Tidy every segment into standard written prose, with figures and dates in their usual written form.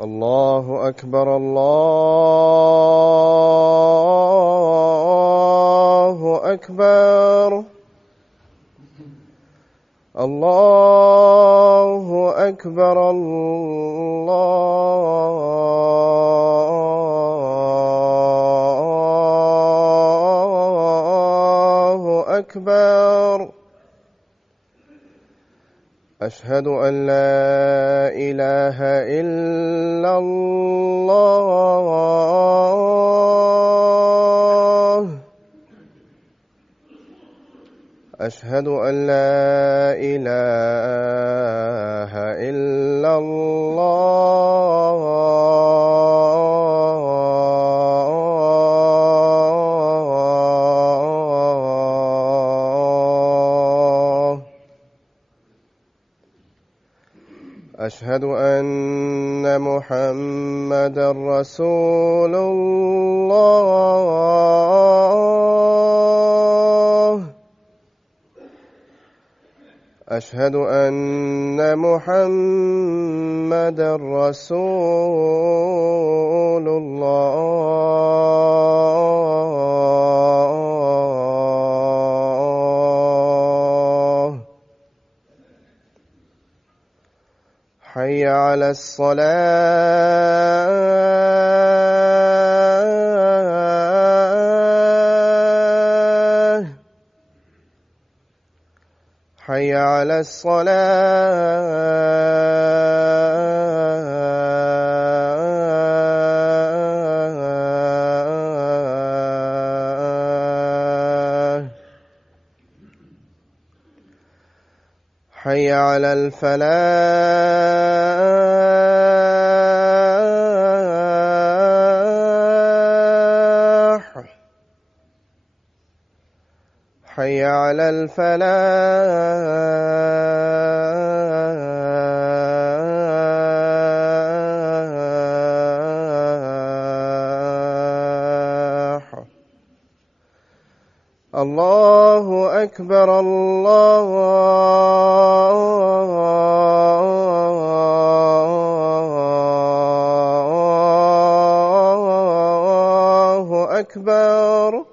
الله أكبر الله أكبر الله أكبر الله أكبر أشهد أن لا إله إلا الله أشهد أن لا إله إلا الله أشهد أن محمدًا رسول الله أشهد أن محمدًا رسول الله حي على الصلاة حي على الصلاة حي على الفلاح حي على الفلاح الله أكبر الله أكبر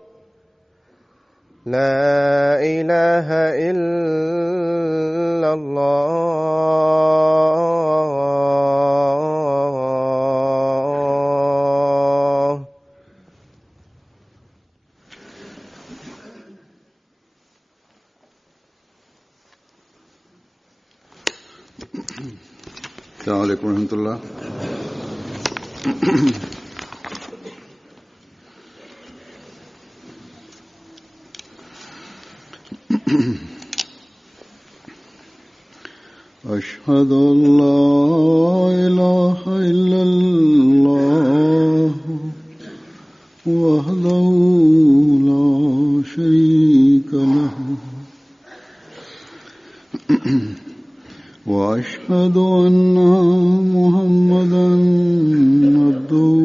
لا إله إلا الله السلام عليكم ورحمة الله. أشهد أن لا إله إلا الله وحده لا شريك له وأشهد أن محمدًا عبده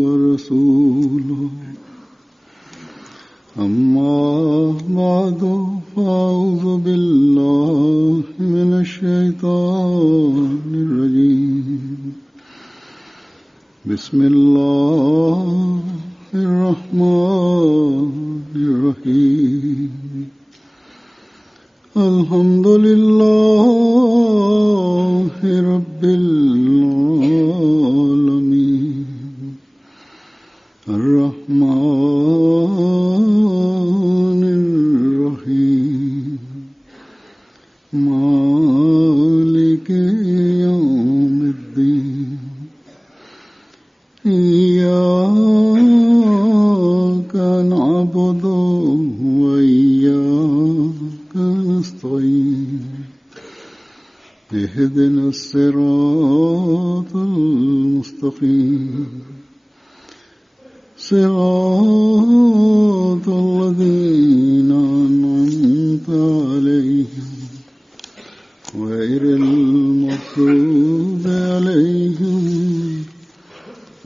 ورسوله أما بعد فأعوذ بالله من الشيطان الرجيم بسم الله الرحمن الرحيم الحمد لله رب العالمين الرحمن الرحيم مالك يوم الدين إياك نعبد وإياك نستعين اهدنا الصراط المستقيم صراط الذين أنعمت عليهم غير المغضوب عليهم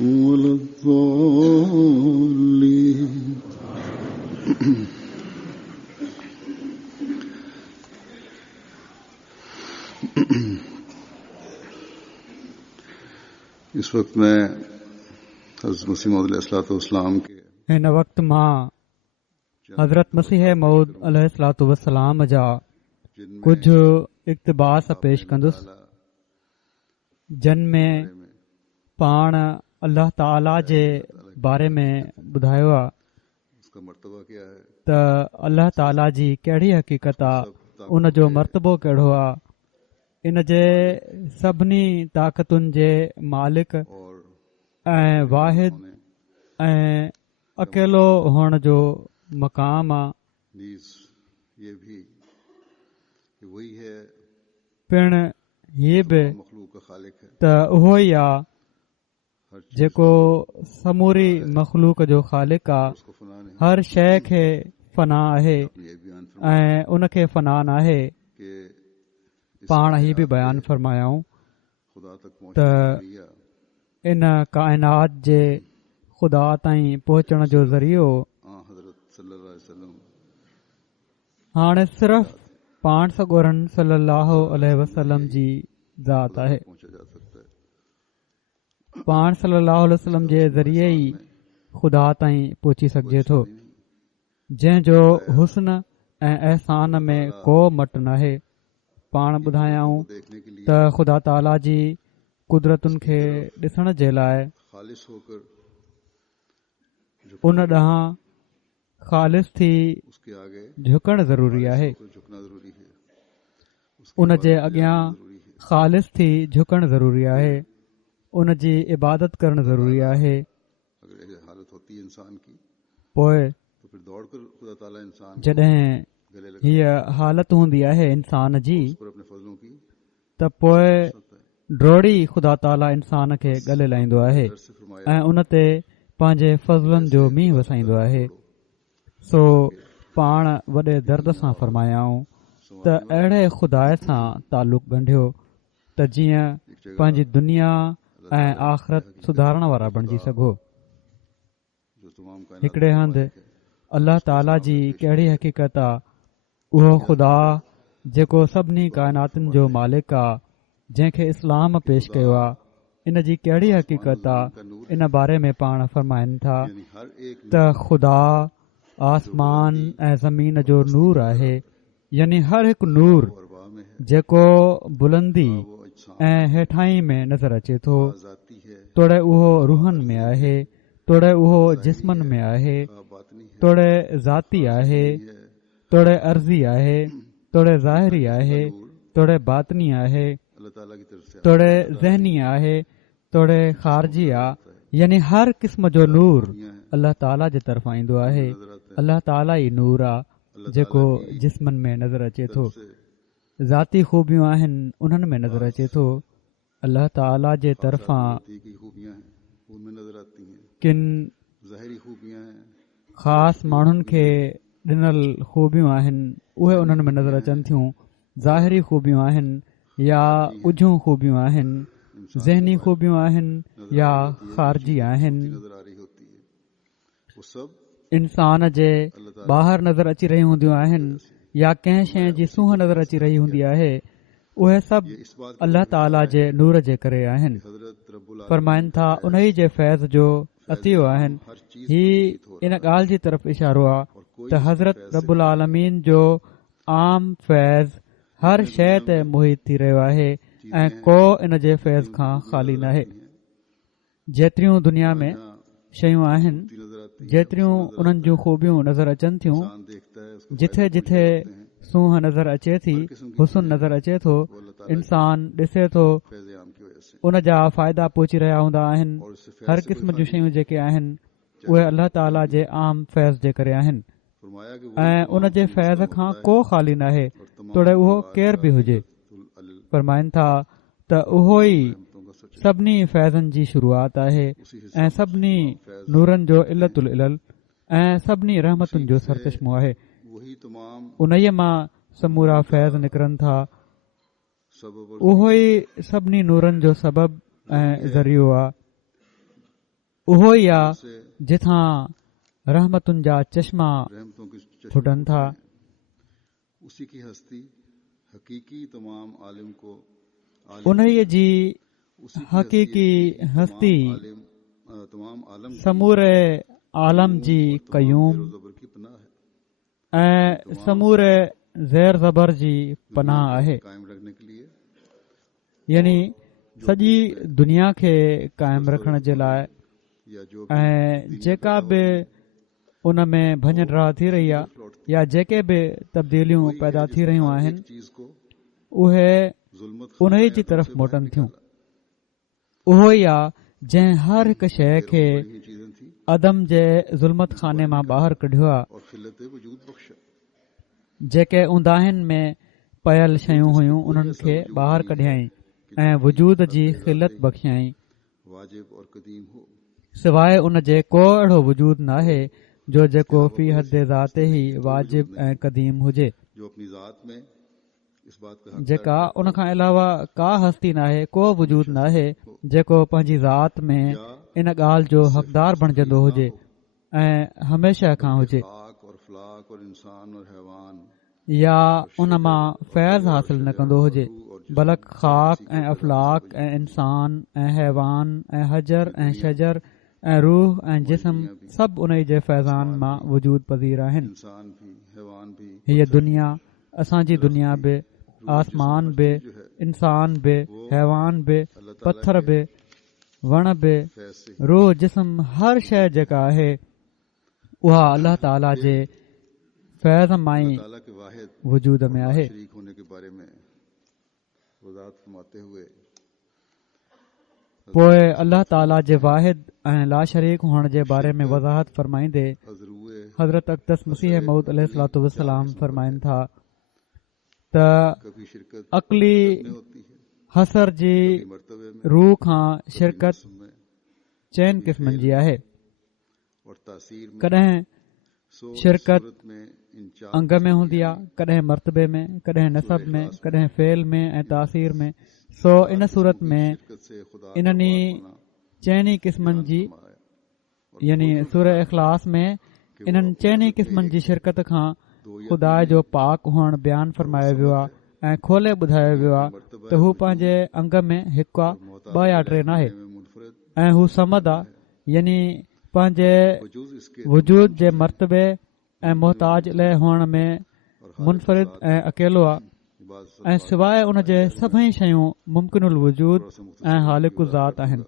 ولا الضالين. इस वक्त मैं हज़रत मसीह मौद अलैहिस्सलाम के हिन वक़्त मां हज़रत मसीह मौद अलैहिस्सलातु वस्सलाम जा कुझु इक़्तिबास पेश कंदुसि जिन में पाण अल्लाह ताला जे बारे में ॿुधायो आहे उसका मर्तबा क्या है, त अल्लाह ताला जी कहिड़ी हक़ीक़त आहे, उन जो मर्तबो कहिड़ो आहे, इन जे सभिनी ताक़तुनि जे मालिक और ऐं वाहिद ऐं अकेलो हुअण जो मक़ाम आहे। नीज़ ये भी कि वही है पिण हीअ बि मखलूक का खालिक है, त उहो ई आहे हर चीज जेको समूरी मख़लूक जो ख़ालिक आहे। उसको फना नहीं। हर शइ खे फना आहे ये बयान फरमाया ऐं उनखे फना नाहे। कि पाण ही बि बयानु फरमायाऊं खुदा तक त पहुंचने का जरिया इन काइनात जे ख़ुदा ताईं पहुचण जो ज़रियो हज़रत सल्लल्लाहु अलैहि वसल्लम हाणे सिर्फ़ पाण सॻोरन सल्लल्लाहु अलैहि वसल्लम जी ज़ात आहे। पहुंचा जा सकता है। पाण सल्लल्लाहु अलैहि वसल्लम जे ज़रिए ई ख़ुदा ताईं पहुची सघिजे थो, जंहिं जो हुस्न ऐं अहसान में को मट नाहे। पाण ॿुधायाऊं देखने के लिए त ख़ुदा ताला जी कुदरतुनि खे ॾिसण जे लाइ खालिश होकर उन ॾांहुं ख़ालिस थी उसके आगे झुकण ज़रूरी आहे। तो झुकना जरूरी है, उन जे अॻियां जरूरी है। ख़ालिस थी झुकण ज़रूरी आहे। उन जी इबादत करणु ज़रूरी आहे। अगर ये हालत होती है इंसान की पोइ तो फिर दौड़कर खुदा ताला इंसान को जॾहिं गले लगा हीअ हालत हूंदी आहे इंसान जी, पर अपने फजलों की त पोइ होता है। ड्रोड़ी ख़ुदा ताला इंसान खे गले लाहींदो आहे दर से फरमाया ऐं उन ते पंहिंजे फज़लनि जो मींहुं वसाईंदो आहे। सो पाण वॾे दर्द सां फरमायाऊं त अहिड़े ख़ुदा सां तालुक़ ॻंढियो त जीअं पंहिंजी दुनिया ऐं आख़िरत सुधारण वारा बणिजी सघो। जो तमाम कायनात हिकिड़े हंधि अल्लाह ताला जी कहिड़ी हक़ीक़त आहे, उहो ख़ुदा जेको सभिनी काइनातुनि जो मालिक आहे, जंहिंखे इस्लाम पेश कयो आहे, इन जी कहिड़ी हक़ीक़त आहे, इन बारे में पाण फरमाइनि था यानी हर एक त ख़ुदा आसमान ऐं ज़मीन जो नूर आहे। यानी हर हिकु नूर अरबा में है, जेको बुलंदी वो अजसाम ऐं हेठाई में नज़र अचे थो, जाती है, तोड़े उहो रूहनि में आहे, तोड़े उहो जिस्मनि में आहे, बातनी है, तोड़े ज़ाती आहे, तोड़े अर्ज़ी आहे, तोड़े ज़ाहिरी आहे, तोड़े बातनी आहे, अल्लाह ताला की तरफ से तोड़े ज़हनी आहे, तोड़े ख़ारजी आहे। यानी हर क़िस्म जो नूर अल्लाह ताला जे तरफ़ां ईंदो आहे। अल्लाह ताला ई नूर आहे जेको जिस्मनि में नज़र अचे थो। ज़ाती ख़ूबियूं आहिनि, उन्हनि में नज़र अचे थो। अल्लाह ताला जे तरफ़ां की खूबियां हैं उनमें नजर आती हैं, किन ज़ाहिरी खूबियां हैं ख़ासि माण्हुनि खे ॾिनल ख़ूबियूं आहिनि, उहे उन्हनि में नज़र अचनि थियूं। ज़ाहिरी ख़ूबियूं आहिनि या उझूं ख़ूबियूं आहिनि, ज़हनी ख़ूबियूं आहिनि या ख़ारजी आहिनि। नजर आ रही होती है, वो सब इंसान जे ॿाहिरि नज़र अची रही हूंदियूं आहिनि या कंहिं शइ जी सूंहं नज़र अची रही हूंदी आहे, उहे सभु इस बात अल्लाह ताला जे नूर जे करे आहिनि। हजरत रब्बुल फरमाइनि था उन ई जे फैज़ जो अतियो आहिन। ही इन ॻाल्हि जी तरफ़ इशारो आहे त हज़रत रब्बुल आलमीन जो आम फैज़ हर शइ ते मुहित थी रहियो आहे ऐं को इन जे फैज़ खां ख़ाली नाहे। जेतिरियूं दुनिया में शयूं आहिनि, नजर आती जेतिरियूं उन्हनि जूं ख़ूबियूं नज़र अचनि थियूं, इंसान देखता है उसको जिथे जिथे सूंहं नज़र अचे थी, हुस्न नज़र अचे थो, इंसान ॾिसे थो, फैज़ आम की वजह से उन जा फ़ाइदा पहुची रहिया हूंदा आहिनि। और उससे हर फैज़ से क़िस्म जूं शयूं जेके आहिनि उहे अल्लाह ताला जे आम फैज़ जे करे आहिनि फरमाया कि वो ऐं उन जे फैज़ खां को ख़ाली नाहे, तोड़े उहो केर बि हुजे। फरमाइनि था त उहो ई सभिनी फैज़नि जी शुरूआत आहे ऐं सभिनी नूरनि जो इलतुल इलल ऐं सभिनी रहमतुनि जो सरचश्मो आहे। वही तमाम उन्हीअ मां समूरा फैज़ निकिरनि था। सबब और उहो ई सभिनी नूरनि जो सबबु ऐं ज़रियो आहे। उहो ई आहे जिथां रहमतुनि जा चश्मा रहमतों की चश्मे फुटनि था। उसी की हस्ती हकीकी तमाम आलिम को उन्हीअ जी उसी की हक़ीक़ी हस्ती तमाम आलम समूरे आलम जी क़यूम ज़बर की पनाह है, ऐं समूरे ज़ैर ज़बर जी पनाह दुनिया आहे। को कायम रखने के लिए यानी सॼी दुनिया खे क़ाइमु रखण जे लाइ या जो ऐं जेका बि उन में भञ थी रही आहे या जेके बि तब्दीलियूं पैदा थी रहियूं आहिनि चीज को उहे जुल्मत उन ई जी तरफ़ मोटनि थियूं। उहो ई आहे जंहिं हर हिकु शइ खे चीजें थी अदम जे ज़ुल्मत खाने मां ॿाहिरि कढियो आहे। और खिलत वजूद बख्शा, जेके उंदाहिनि में पयल शयूं हुयूं उन्हनि खे ॿाहिरि कढियईं ऐं वजूद जी खिलत बख़्शियईं। वाजिब और कदीम हो, सवाइ उन जे को अहिड़ो वजूद नाहे जो जेको फी हद ज़ात ई वाजिब ऐं क़दीम हुजे, जो अपनी ज़ात में इस बात का जेका उन खां अलावा का हस्ती नाहे, को वजूद नाहे जेको पंहिंजी ज़ात में इन ॻाल्हि जो हक़दार बणजंदो हुजे ऐं हमेशह खां हुजे, खाक और फलाक और इंसान और हैवान या उन मां फैज़ हासिल न कंदो हुजे, बल्कि ख़ाक ऐं अफ़लाक ऐं इंसान ऐं हैवान ऐं हजर ऐं शजर ऐं रूह ऐं जिस्म सभु उन जे फैज़ान मां वजूद पज़ीर आहिनि। इंसान भी हैवान भी हीअ दुनिया, असांजी दुनिया बि, आसमान बि, इंसान बि, हैवान बि, पत्थर बि, वण बि, फैसे रूह जिस्म हर शइ जेका आहे उहा अल्लाह ताला जे फैज़ मां ई ताला के वाहिद वजूद में आहे। शरीक होने के बारे में वज़ाहत फरमाते हुए पोइ अल्लाह ताला जे वाहिद ऐं लाशरीक हुअण जे बारे में वज़ाहत फरमाईंदे हज़रुए हज़रत अक़दस मसीह मऊद अलैहिस्सलातु वस्सलाम फरमाइनि था त कभी शिरकत अक़ली में होती है, हसर जी मर्तबे में रूह खां शिरकत में चइनि क़िस्मनि जी आहे। और तासीर में कॾहिं सो शिरकत सूरत में इन चार अंग में हूंदी आहे, कॾहिं मर्तबे में, कॾहिं नसब में, कॾहिं फेल में ऐं तासीर में। सो इन सूरत में शिरकत से खुदा इन्हनि चइनि क़िस्मनि जी यानी सूरह इख़लास में इन्हनि चइनि क़िस्मनि जी शिरकत खां खुदा जो पाक हुअणु बयानु फरमायो वियो आहे ऐं खोले ॿुधायो वियो आहे त हू पंहिंजे अंग में हिकु आहे, ॿ या टे नाहे मुनफरद ऐं हू समद आहे यानी पंहिंजे वजूद इसके वजूद जे मर्तबे ऐं मोहताज लय हुअण में मुनफ़रिद ऐं अकेलो आहे इबादत ऐं सवाइ उन जे सभई शयूं मुमकिनुल वजूद ऐं हालिकु ज़ात आहिनि।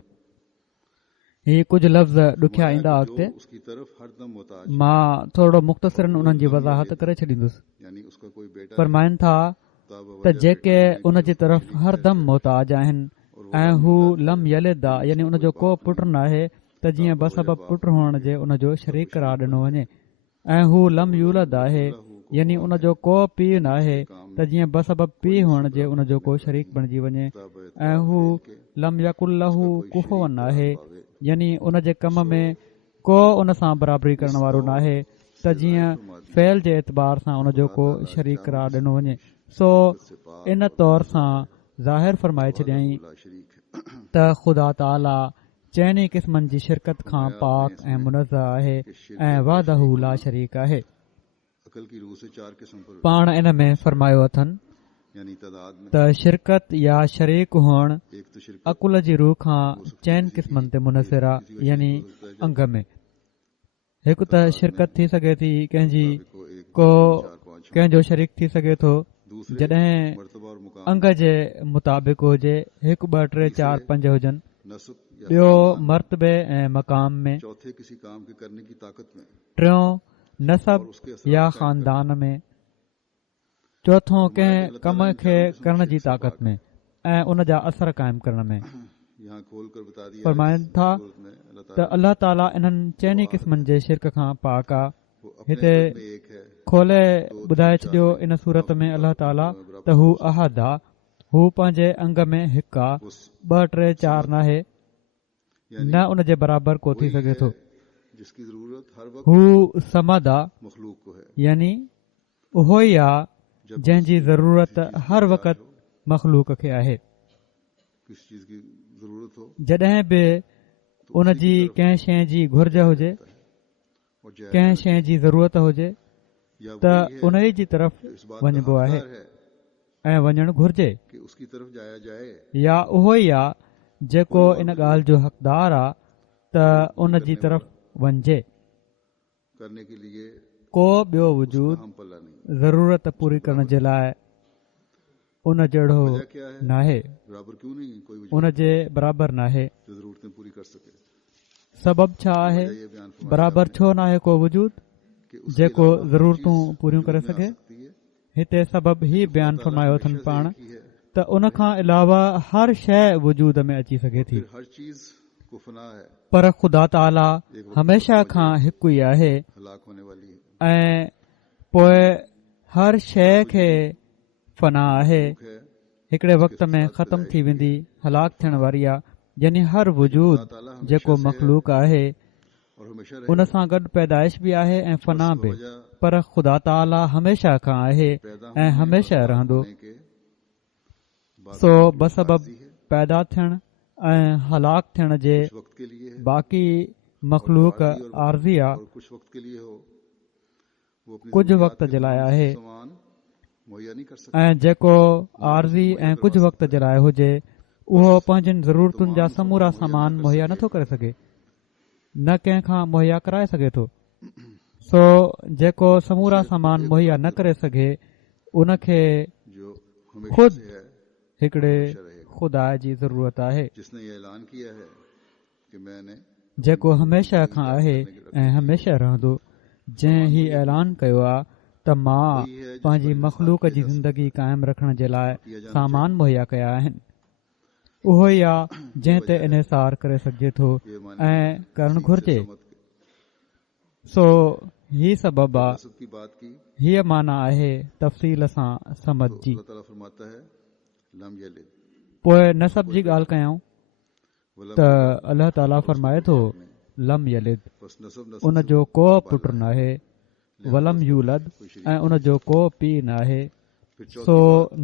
ही कुझु लफ़्ज़ ॾुखिया ईंदा अॻिते, उसकी तरफ हरदम मोहताज, मां थोरो मुख़्तसिरन उन्हनि जी वज़ाहत करे छॾींदुसि। यानी उसका कोई बेटा फरमाइनि था त जेके उन जी तरफ़ हरदम मोहताज आहिनि ऐं हू लम यलिद आहे यानी उन जो को पुटु न आहे त जीअं बसबब पुटु हुअण जे उन जो शरीक करार ॾिनो वञे, ऐं हू लम यूलद आहे यानी उन जो को पीउ न आहे त जीअं बसबब पीउ हुअण जे उन जो को शरीक बणिजी वञे, ऐं हू लम यकुल लहू कुफुवन आहे यानी उन जे कम में को उन सां बराबरी करण वारो न आहे त जीअं फैल जे एतबार सां उन जो को शरीक करार ॾिनो वञे। सो इन तौर सां ज़ाहिर फरमाए छॾियईं शरीक त ख़ुदा ताला चइनी क़िस्मनि जी शिरकत खां पाक ऐं मुनज़्ज़ह आहे ऐं वादहू ला शरीक आहे। अकल की रूह से चार किस्म पर पाण इन में फरमायो अथनि यानी तादाद में त शिरकत या शरीक हुअण एक तो शिरकत अकुल जी रूह खां चइनि क़िस्मनि ते मुनसिर आहे यानी अंग में। हिकु त शिरकत थी सघे थी कंहिंजी को एक को चार पांच कंहिंजो शरीक थी सघे थो दूसरे जॾहिं मर्तबा और मुकाम अंग जे मुताबिक़ हुजे, हिकु ॿ टे चारि पंज हुजनि, नस्ब या ॿियो मर्तबे ऐं मक़ाम में, चौथे किसी काम के करने की ताकत में, टियों नसब या ख़ानदान में, चौथों कंहिं कम खे करण जी ताक़त में ऐं उन जा असर क़ाइमु करण में। यहाँ खोल कर बता दिया फरमाइनि था में अल्लाह त अल्लाह ताला इन्हनि चइनी क़िस्मनि जे शिरक खां पाक आहे। वो अपने हिते हक़ में एक है, खोले ॿुधाए छॾियो इन सूरत में अल्लाह ताला त हू अहद आहे, हू पंहिंजे अंग में हिकु आहे, ॿ टे चारि नाहे, न उन जे बराबरि को थी सघे थो। जिसकी जरूरत हर वक्त हू समद आहे मखलूक को है, यानी उहो ई आहे जंहिंजी ज़रूरत हर वक़्त मख़लूक खे आहे। किस चीज की जरूरत हो जॾहिं बि उन जी कंहिं शइ जी घुर्ज हुजे, और जाए कंहिं शइ जी ज़रूरत हुजे या त वही है उन ई जी तरफ़ इस बात वञिबो का आहे हकदार है ऐं वञणु घुर्जे, कि उसकी तरफ जाया जाए, या उहो ई आहे जेको इन ॻाल्हि जो हक़दार आहे त उन जी तरफ़ वञिजे। करने के लिए को ॿियो वजूद हम पल्ला नहीं। ज़रूरत पूरी करण जे लाइ उन जहिड़ो वजह क्या है? नाहे, बराबर क्यों नहीं कोई वजूद उन जे बराबरि नाहे। जो जरूरतें पूरी कर सके। सबबु छा आहे? ये बयान फरमाया बराबरि छो नाहे को वजूद कि उसके जेको अलावा हर ज़रूरतूं चीज़ पूरियूं करे वजूद में आ सघे। सकती है। हिते सबबु ही बयानु फरमायो अथनि हमेशा पाण से एक ही है। त उन खां अलावा हर शइ वजूद में अची सघे थी, फिर हर चीज को फना है, पर ख़ुदा ताला हमेशा खां हिकु ई आहे हलाक होने वाली है। ऐं पोइ हर शइ खे फना आहे, है हिकिड़े वक़्त में ख़तम थी वेंदी, हलाक थियण वारी आहे। यानी हर वजूद जेको मख़लूक आहे और हमेशा उन सां गॾु पैदाइश बि आहे ऐं फना बि, पर ख़ुदा ताला हमेशा खां आहे ऐं हमेशा रहंदो। सो बसबब पैदा थियण ऐं हलाक थियण जे वक्त के लिए है बाक़ी मख़लूक आरज़ी आहे, और कुछ वक्त के लिए हो, वो अपनी कुझु जरूरियात वक़्त जे लाइ आहे, सामान मुहैया नहीं कर सकते। ऐं जेको आरज़ी ऐं कुझु वक़्त जे लाइ हुजे उहो पंहिंजनि ज़रूरतुनि जा समूरा सामान मुहैया नथो करे सघे, न कंहिं खां मुहैया कराए सघे थो। सो जेको समूरा सामान मुहैया न करे सघे उन खे जो हमेशा खुद से है, हिकिड़े ख़ुदा जी ज़रूरत आहे, जिसने ये ऐलान किया है कि मैंने जेको हमेशा खां आहे ऐं हमेशा रहंदो, जंहिं ही ऐलान कयो आहे त मां पंहिंजी मख़लूक जी ज़िंदगी क़ाइमु रखण जे लाइ सामान मुहैया कया आहिनि। उहो ई आहे जंहिं ते इन्हिसार करे सघिजे थो ऐं करणु घुर्जे। सो ही सबबु आहे, नसब की बात की हीअ माना आहे तफ़सील सां समझ जी। अल्लाह ताला फरमाता है लम यलिद पोइ नसब जी ॻाल्हि कयूं वलम त अल्लाह ताला फरमाए थो लम यलिद, बस नसब उन जो को पुटु नाहे, वलम यूलद ऐं उन जो को पीउ नाहे। सो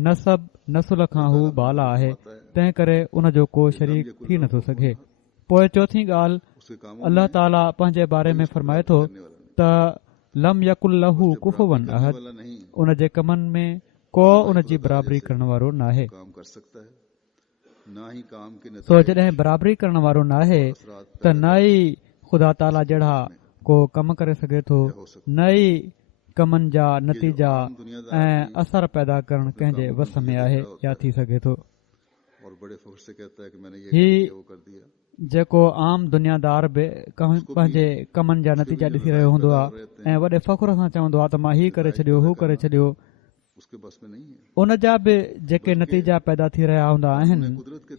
नसब नसुल खां हू बाला आहे, तंहिं करे उन जो को शरीक थी नथो सघे। पोइ चौथी ॻाल्हि उसके कामों अल्लाह ताला पंहिंजे बारे में फरमाए थो त लम यकुल लहू कुफुवन अहद, वाला नहीं उन जे कमनि में को उन जी बराबरी करण वारो नाहे। काम कर सकता है, ना ही काम के सो नतीजे जॾहिं बराबरी करण वारो नाहे त न ई ख़ुदा ताला जहिड़ा को कम करे सघे थो, न ई कमनि जा नतीजा ऐं असर पैदा करणु कंहिंजे वस में आहे या थी सघे थो। और बड़े फख्र से कहता है कि मैंने ये ही कर दिया, वो कर दिया। जेको आम दुनियादार बि पंहिंजे कमनि जा नतीजा ॾिसी रहियो हूंदो आहे ऐं वॾे फ़ख्र सां चवंदो आहे त मां हीउ करे छॾियो, हू करे छॾियो, उसके बस में नहीं है। उन जा बि जेके नतीजा पैदा थी रहिया हूंदा आहिनि,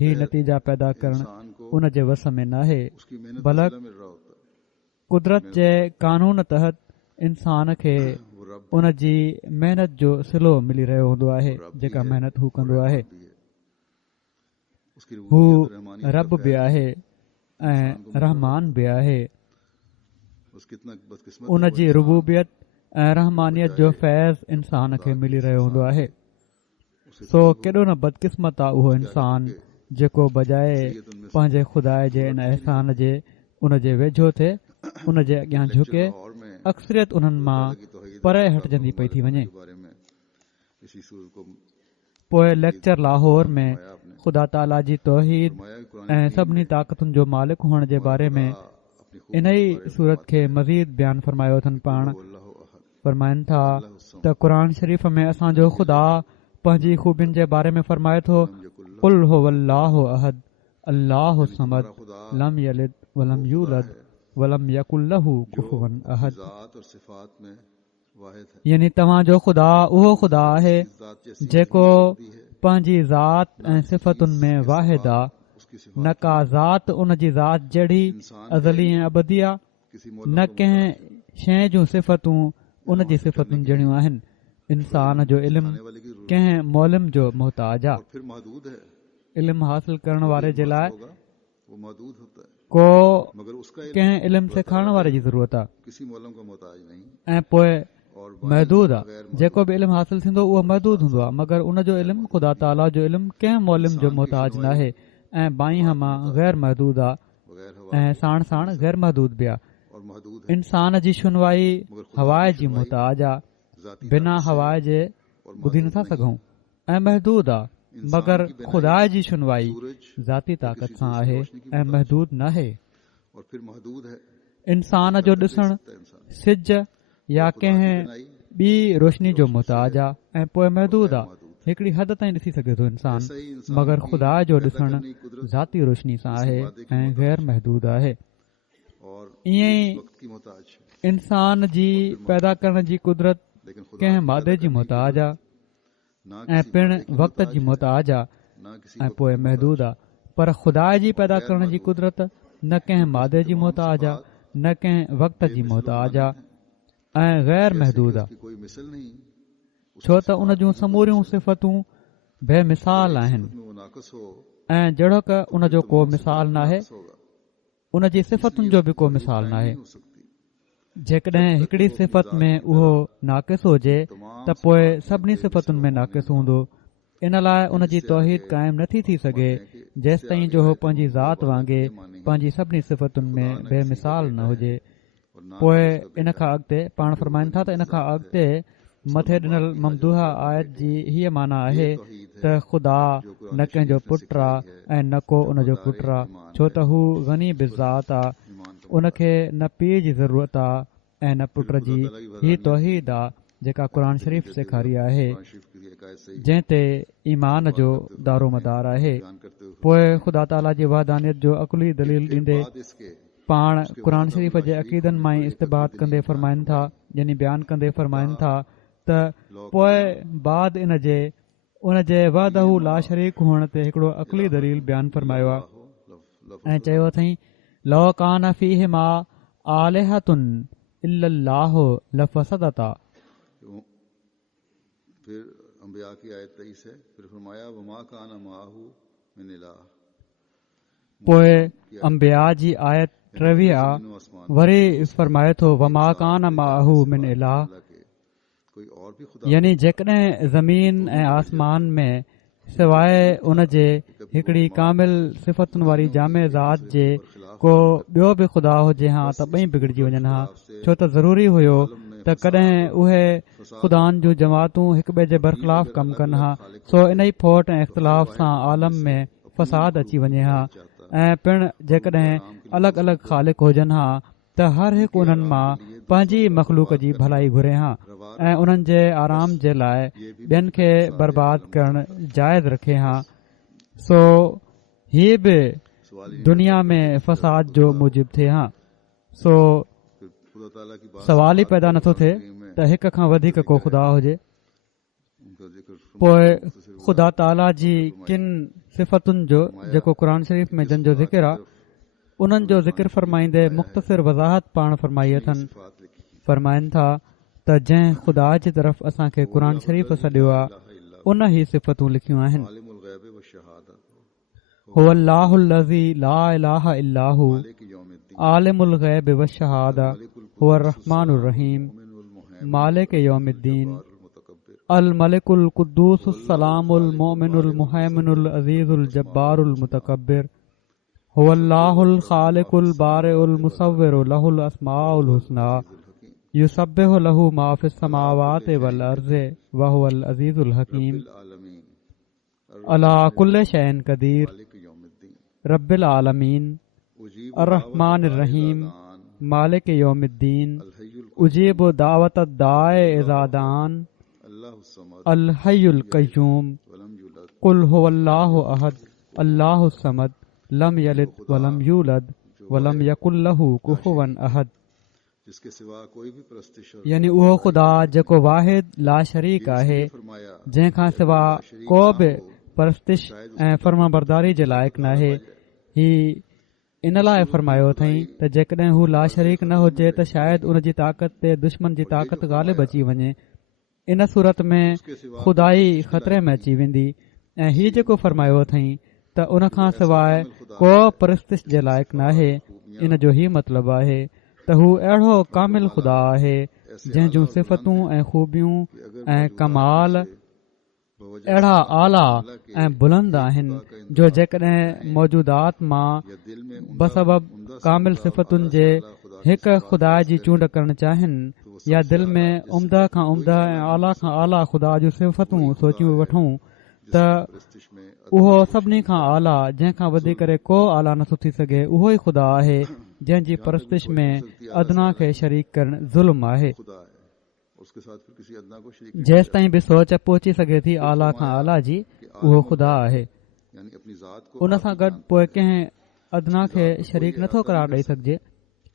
ही नतीजा पैदा करणु इंसान को उन जे वस में नाहे। उसकी मेहनत भला का मिल रहा होता है। कुदरत जे कानून तहत इंसान खे वो रब उन जी महिनत जो सिलो मिली रहियो हूंदो आहे, रब भी जेका है, महिनत हू कंदो आहे। भी है। उसकी हू रुबूबियत और रहमानियत रब का बि फैज़ आहे ऐं रहमान बि आहे। उस कितना बदकिस्मत उन है जी वो रुबूबियत ऐं रहमानियत जो फैज़ इंसान खे मिली रहियो हूंदो आहे। उसे सो केॾो न बदकिस्मत आहे उहो इंसान जेको बजाए पंहिंजे खुदा जे इन अहसान जे उन जे वेझो थिए, उन जे अॻियां झुके, लाहौर में अक्सरियत उन्हनि मां परे हटजंदी पई थी वञे। के बारे में इसी सूरत को पोइ लेक्चर लाहौर में फरमाया आपने। ख़ुदा ताला जी तौहीद फरमाया कि कुरान ऐं सभिनी ताक़तुनि जो मालिक हुअण जे बारे में अपनी खूब इन ई सूरत खे मज़ीद बयानु फरमायो अथनि। पाण अल्लाह अहद फरमाइनि था त क़ुर शरीफ़ में असांजो ख़ुदा पंहिंजी खूबियुनि जे बारे में फरमाए थो, कुल हुवल्लाहु अहद अल्लाहु समद लम यलिद वलम यूलद वलम यकुल लहू कुफुवन अहद। ज़ात और सिफात में वाहिद है। यानी तव्हांजो ख़ुदा उहो ख़ुदा आहे ज़ात जैसी जेको होती है, पंहिंजी ज़ात ऐं सिफ़तुनि में वाहिद आहे, उसकी सिफात न का ज़ात उन जी ज़ात जहिड़ी अज़ली ऐं अबदी आहे, किसी न कंहिं शइ जूं सिफ़तूं उन जी सिफ़तुनि जहिड़ियूं आहिनि। इंसान जो इल्मु वाले की जरूरत कंहिं मौलम जो मोहताज आहे। और फिर महदूद है। इल्मु हासिल करण वारे जे लाइ होगा वो महदूद होता है, को मगर उसका इल्म कंहिं इल्मु सेखारण वारे जी ज़रूरत आहे किसी मौलम का मोहताज नहीं। ऐं पोइ और महदूद आहे। जेको बि इल्मु हासिल थींदो उहो महदूद हूंदो आहे, मगर उन जो इल्मु ख़ुदा ताला जो इल्मु कंहिं मौलम जो मोहताज नाहे ऐं बाईं मां गैर महदूद आहे बगैर हवा ऐं साण साण गैर महदूद बि आहे। और महदूद है। इंसान जी शुनवाई हवाए जी मोहताज आहे, ज़ाती बिना हवाए जे ॿुधी नथा सघूं ऐं महदूद आहे। मगर ख़ुदा जी सुनवाई ज़ाती ताक़त सां आहे ऐं महदूद नाहे। इंसान जो ॾिसणु सिज या कंहिं ॿी रोशनी जो मुहताज आहे ऐं पोइ महदूद आहे। हिकड़ी हद ताईं ॾिसी सघे थो इंसान, मगर ख़ुदा जो ॾिसणु ज़ाती रोशनी सां आहे ऐं गैर महदूद आहे। ईअं ई इंसान जी पैदा करण जी कुदरत कंहिं मादे जी मुहताज आहे ऐं पिण वक़्त जी मुहताज आहे ऐं पोइ महदूद आहे। पर ख़ुदा जी पैदा करण जी कुदरत न कंहिं मादे जी मुहताज आहे न कंहिं वक़्त जी मुहताज आहे ऐं गैर महदूद आहे, छो त उन जूं समूरियूं सिफ़तूं बेमिसाल आहिनि ऐं जहिड़ो क उन जो को मिसाल नाहे, उन जी सिफ़तुनि जो बि को मिसाल नाहे। जेकॾहिं हिकड़ी सिफ़त में उहो नाक़िस हुजे त पोइ सभिनी सिफ़तुनि में नाक़िस हूंदो। इन लाइ उन जी तौहीद क़ाइमु नथी थी सघे जेसि ताईं जो हू पंहिंजी ज़ात वांगुरु पंहिंजी सभिनी सिफ़तुनि में बेमिसाल न हुजे। पोइ इन खां अॻिते पाण फरमाइनि था त इन खां अॻिते मथे ॾिनल ममदूहा आयत जी हीअ माना आहे त ख़ुदा न कंहिंजो पुटु आहे ऐं न को उन जो पुटु आहे, छो त हू गनी बिज़ात आहे, उन खे न पीउ जी ज़रूरत आहे ऐं न पुट जी। हीअ तौहीद आहे जेका क़ुर शरीफ़ सेखारी आहे, जंहिं ते ईमान जो दारो मदार आहे। पोइ ख़ुदा ताला जी वहदानियत जो अकुली दलील ॾींदे पाण क़ुर शरीफ़ जे अक़ीदनि मां ई इस्तिबात कंदे फरमाइनि था, यानी बयानु कंदे फरमाइनि था त पोइ बाद उन जे वहदहू ला शरीक हुअण ते हिकिड़ो अकुली दलील बयानु फरमायो आहे ऐं चयो अथई लौ कान फीहिमा आलिहतुन इल्लल्लाहु लफसदता। फिर अंबिया की आयत 23 है, फिर फरमाया वमा कान माहू मिन इलाह। पोइ अंबिया जी आयत 23 वरी फरमाए थो वमा कान माहू मिन इलाह, यानी जेकॾहिं ज़मीन ऐं आसमान में सवाइ उन जे हिकड़ी कामिल सिफ़तुनि वारी जामे ज़ात जे को ॿियो बि ख़ुदा हुजे हा त ॿई बिगड़जी वञनि हा, छो त ज़रूरी हुयो त कॾहिं उहे ख़ुदानि जूं जमातूं हिक ॿिए जे बरख़िलाफ़ कमु कनि हा। सो इन ई फोट ऐं इख़्तिलाफ़ सां आलम में फ़साद अची वञे हा ऐं पिण जेकॾहिं अलॻि अलॻि ख़ालिक हुजनि हा त हर हिकु उन्हनि मां पंहिंजी मख़लूक जी भलाई घुरे हा ऐं उन्हनि जे आराम जे लाइ ॿियनि खे बर्बाद करणु जाइज़ रखे हा। सो हीअ बि दुनिया में फ़साद जो मूजिब थिए हा। सो सवाल ई पैदा नथो थिए त हिक खां वधीक को ख़ुदा हुजे। पोइ ख़ुदा ताला जी किन सिफ़तुनि जो जेको क़ुर शरीफ़ में जंहिंजो ज़िक्र आहे उन्हनि जो ज़िक्र फरमाईंदे मुख़्तसिर वज़ाहत पाण फरमाई अथनि। फरमाइनि था त जंहिं ख़ुदा जी तरफ़ असांखे क़ुर शरीफ़ सॾियो आहे उन ई सिफ़तूं लिखियूं आहिनि। हुवल्लाहुल लज़ी ला इलाहा इल्लाहु आलिमुल ग़ैब वश्शहादा हुवर रहमानुर रहीम मालिक यौमिद्दीन अल मलिकुल कुद्दूसुस सलामुल मोमिनुल मुहैमिनुल अज़ीज़ुल जब्बारुल मुतकब्बिर हुवल्लाहुल खालिकुल बारिउल मुसव्विरु लहुल अस्माउल हुस्ना युसब्बिहु लहु मा फिस समावाति वल अर्ज़ि व हुवल अज़ीज़ुल हकीम अला कुल्लि शैइन क़दीर रब्बिल आलमीन अर्रहमानिर रहीम मालिक यौमिद्दीन उजीबु दावत दाए इज़ादान अल हय्युल क़य्यूम कुल हुवल्लाहु अहद अल्लाहु समद लम यलिद वलम यूलद वलम यकुल लहु कुफुवन अहद। यानी उहो ख़ुदा जेको वाहिद ला शरीक आहे, जंहिं खां सिवा को बि परस्तिश ऐं फर्माबरदारी जे लाइक़ नाहे। ही इन लाइ फरमायो अथई त जेकॾहिं हू ला शरीक न हुजे त शायदि उन जी ताक़त ते दुश्मन जी ताक़त ग़ालिब अची वञे। इन सूरत में ख़ुदाई ख़तरे में अची वेंदी। ऐं हीउ जेको फरमायो अथई त उन खां सवाइ को परस्तिश जे लाइक़ नाहे, इन जो ही मतिलबु आहे त हू अहिड़ो कामिल ख़ुदा आहे जंहिं जूं सिफ़तूं ऐं ख़ूबियूं ऐं कमाल अहिड़ा आला ऐं बुलंद आहिनि जो जेकॾहिं मौजूदात मां बसबब कामिल सिफ़तुनि जे हिक ख़ुदा जी चूंड करणु चाहिनि या दिलि में उम्दा खां उम्दा ऐं आला खां आला ख़ुदा जूं सिफ़तूं सोचियूं वठूं त उहो सभिनी खां आला, जंहिंखां वधी करे को आला नथो थी सघे, उहो ई ख़ुदा आहे जंहिंजी परस्तिश में अदना खे शरीक करणु ज़ुल्म आहे। जेसि ताईं बि सोच पहुची सघे थी आला खां आला जी, उहो ख़ुदा आहे। उन सां गॾु पोइ कंहिं अदना खे शरीक नथो करार ॾेई सघिजे।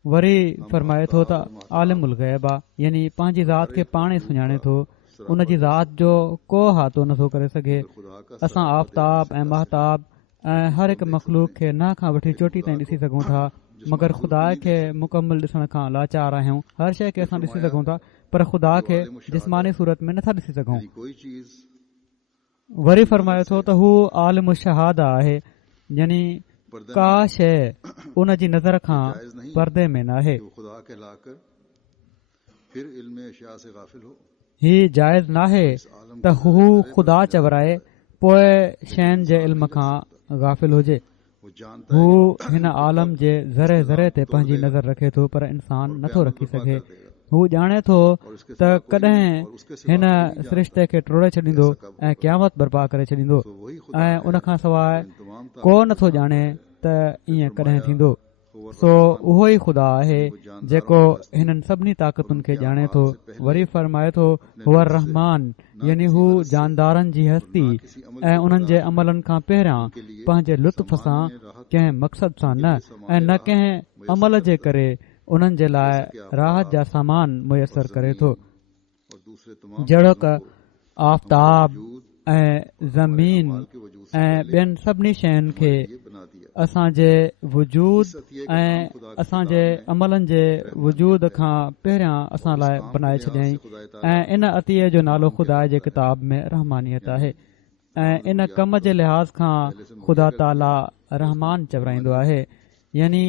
वरी फरमाए थो त आलिमुल ग़ैब आहे, यानी पंहिंजी ज़ात खे पाण ई सुञाणे थो, उन जी ज़ात जो को हाथो नथो करे सघे। असां आफ़ताब ऐं महताब ऐं हर हिकु मख़लूक खे न खां वठी चोटी ताईं ॾिसी सघूं था, मगर ख़ुदा खे मुकमल ॾिसण खां लाचार आहियूं। हर शइ खे असां ॾिसी सघूं था, पर ख़ुदा खे जिस्मानी सूरत में नथा ॾिसी सघूं। वरी फरमाए थो त हू आलिम शहादा आहे, यानी का शइ उन जी नज़र खां परदे में न आहे। ही जाइज़ नाहे त हू ख़ुदा चवराए पोइ शयुनि जे इल्म खां गाफ़िल हुजे। हू हिन आलम जे ज़रे ज़रे ते पंहिंजी नज़र रखे थो, पर इंसान नथो रखी सघे। हू ॼाणे थो त कॾहिं हिन सिरिश्ते खे टोड़े छॾींदो ऐं क़यामत बर्पा करे छॾींदो, ऐं उन खां सवाइ को नथो ॼाणे त ईअं कॾहिं थींदो। सो उहो ई ख़ुदा आहे जेको हिननि सभिनी ताक़तुनि खे ॼाणे थो। वरी फरमाए थो हुअ रहमान, यानी हू जानदारनि जी हस्ती ऐं उन्हनि जे अमलनि खां पहिरियां पंहिंजे लुत्फ़ सां, कंहिं मक़सद सां न, ऐं न कंहिं अमल जे करे उन्हनि जे लाइ राहत जा सामान मुयसर करे थो। जहिड़ो क आफ़ताब ऐं ज़मीन ऐं ॿियनि सभिनी शयुनि खे असांजे वजूद ऐं असांजे अमलनि जे वजूद खां पहिरियां असां लाइ बनाए छॾियईं, ऐं इन अतीअ जो नालो ख़ुदा जे किताब में रहमानियत आहे। ऐं इन कम जे लिहाज़ खां ख़ुदा ताला रहमान चवराईंदो आहे, यानी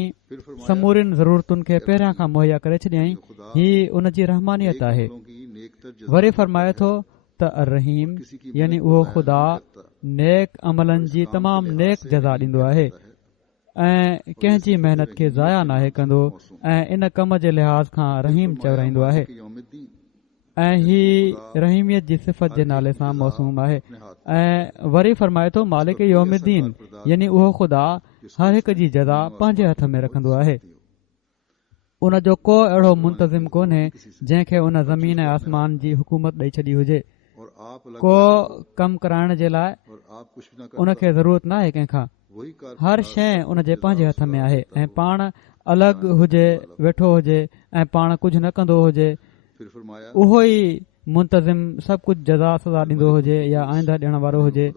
समूरिन ज़रूरतुनि खे पहिरियां खां मुहैया करे छॾियईं। ही उन जी रहमानियत आहे। वरी फरमाए थो त रहीम, यानी उहो ख़ुदा नेक अमलनि जी तमामु नेक जज़ा ॾींदो आहे ऐं कंहिंजी महिनत खे ज़ाया नाहे कंदो, ऐं इन कम जे लिहाज़ खां रहीम चवराईंदो आहे। ऐं ही रहीमियत जी सिफ़त जे नाले सां मौसूम आहे। ऐं वरी फरमाए थो मालिक यौमुद्दीन, यानी उहो ख़ुदा हर हिक जी जज़ा पंहिंजे हथ में रखंदो आहे। उन जो को अहिड़ो मुंतज़िम कोन्हे जंहिंखे उन ज़मीन ऐं आसमान जी हुकूमत ॾेई छॾी हुजे। को कमु कराइण जे लाइ उन खे ज़रूरत न आहे कंहिंखां। हर शइ उन जे पंहिंजे हथ में आहे, ऐं पाण अलॻि हुजे, वेठो हुजे ऐं पाण कुझु न कंदो हुजे, उहो ई मुंतज़िम सभु कुझु जज़ा सज़ा ॾींदो हुजे या आईंदा ॾियण वारो हुजे।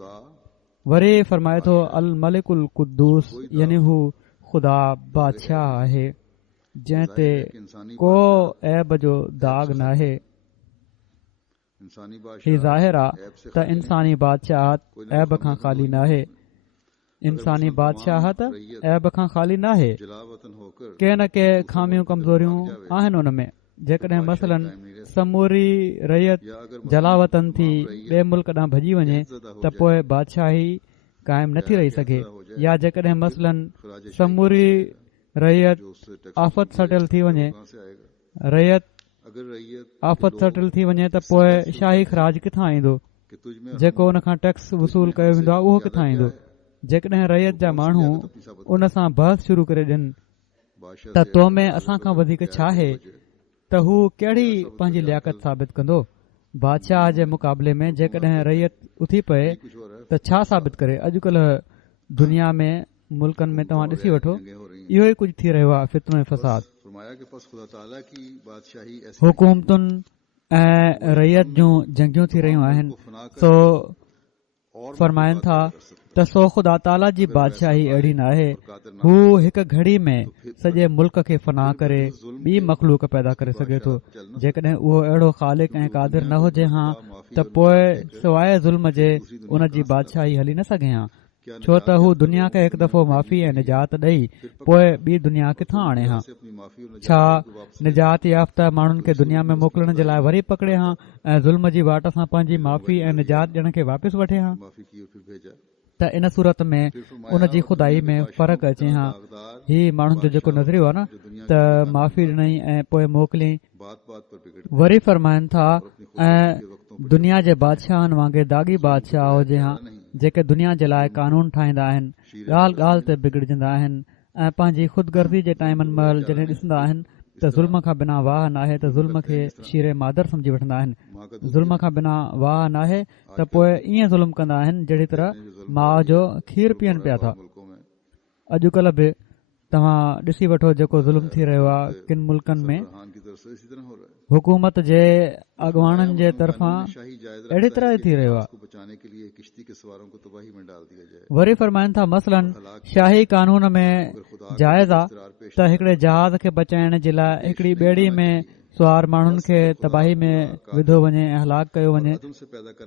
वरी फरमाए थो अल मलिकुल कुद्दूस, यानी हू ख़ुदा बादशाह आहे जंहिं ते को ऐब जो दाग न आहे। ही ज़ाहिर आहे त इंसानी बादशाहत ऐब खां ख़ाली न आहे। इंसानी बादशाहत ऐब खां ख़ाली न आहे। के न के खामियूं कमज़ोरियूं आहिनि उन में। जेकॾहिं मसलन समूरी रैयत जलावतन थी ॿिए मुल्क ॾांहुं भॼी वञे त पोइ बादशाही क़ाइमु नथी रही सघे, या जेकॾहिं मसलन समूरी रैयत आफ़त सटियल थी वञे, रैयत आफ़त सटियल थी वञे त पोइ शाही ख़राज किथां ईंदो? जेको उन खां टैक्स वसूल कयो वेंदो आहे उहो किथां ईंदो? जेकॾहिं रैयत जा माण्हू उन सां बहस शुरू करे ॾियनि त तो में असां खां वधीक छा आहे, त हू कहिड़ी पंहिंजी लियाकत साबित कंदो? बादशाह जे मुक़ाबले में जेकॾहिं रैयत उथी पए त छा साबित करे? अॼुकल्ह दुनिया में मुल्कनि में तव्हां ॾिसी वठो, इहो ई कुझु थी रहियो आहे, फितनो ऐं फ़साद। हुकूमतुनि ऐं रैयत जूं जंगियूं थी रहियूं आहिनि। सो फरमाइनि था त सो ख़ुदा ताला जी बादशाही अहिड़ी न आहे। हू हिकु घड़ी में सॼे मुल्क खे फना करे ॿी मख़लूक पैदा करे सघे थो। जेकॾहिं उहो अहिड़ो ख़ालिक़ ऐं क़ादिर न हुजे हा त पोइ सवाइ ज़ुल्म जे उन जी बादशाही हली न सघे हा, छो त हू दुनिया खे हिकु दफ़ो माफ़ी ऐं निजात ॾेई पोइ ॿी दुनिया किथां आणे हा? छा निजात याफ़्ता माण्हुनि खे दुनिया में मोकिलण जे लाइ वरी पकड़े हा ऐं ज़ुल्म जी वाट सां पंहिंजी माफ़ी ऐं निजात ॾियण खे वापसि वठे हा? त इन सूरत में उन जी खुदाई में फ़र्क़ु अचे हा। ही माण्हुनि जो जेको नज़रियो आहे न त माफ़ी ॾिनई ऐं पोइ मोकिलियईं। वरी फरमाइनि था ऐं दुनिया जे बादशाहनि वांगुरु दागी बादशाह हुजे हा जेके दुनिया जे लाइ कानून ठाहींदा आहिनि, ॻाल्हि ॻाल्हि ते बिगड़जंदा आहिनि ऐं पंहिंजी ख़ुदगर्ज़ी जे टाइमनि महिल जॾहिं ॾिसंदा आहिनि त ज़ुल्म खां बिना वाह नाहे त ज़ुल्म खे शीरे मादर सम्झी वठंदा आहिनि। ज़ुल्म खां बिना वाह नाहे त पोइ ईअं ज़ुल्म कंदा आहिनि जहिड़ी तरह माउ जो खीर पीअनि पिया था। अॼुकल्ह बि तव्हां ॾिसी वठो जेको ज़ुल्म थी रहियो आहे किन मुल्कनि में हुकूमत जे अॻुवाणनि जे तरफ़ां अहिड़ी तरह थी रहियो आहे। वरी फरमाइनि था मसलन शाही कानून में जाइज़ आहे त हिकिड़े जहाज़ खे बचाइण जे लाइ हिकिड़ी ॿेड़ी में सुवार माण्हुनि खे तबाही में विधो वञे ऐं हलाक कयो वञे,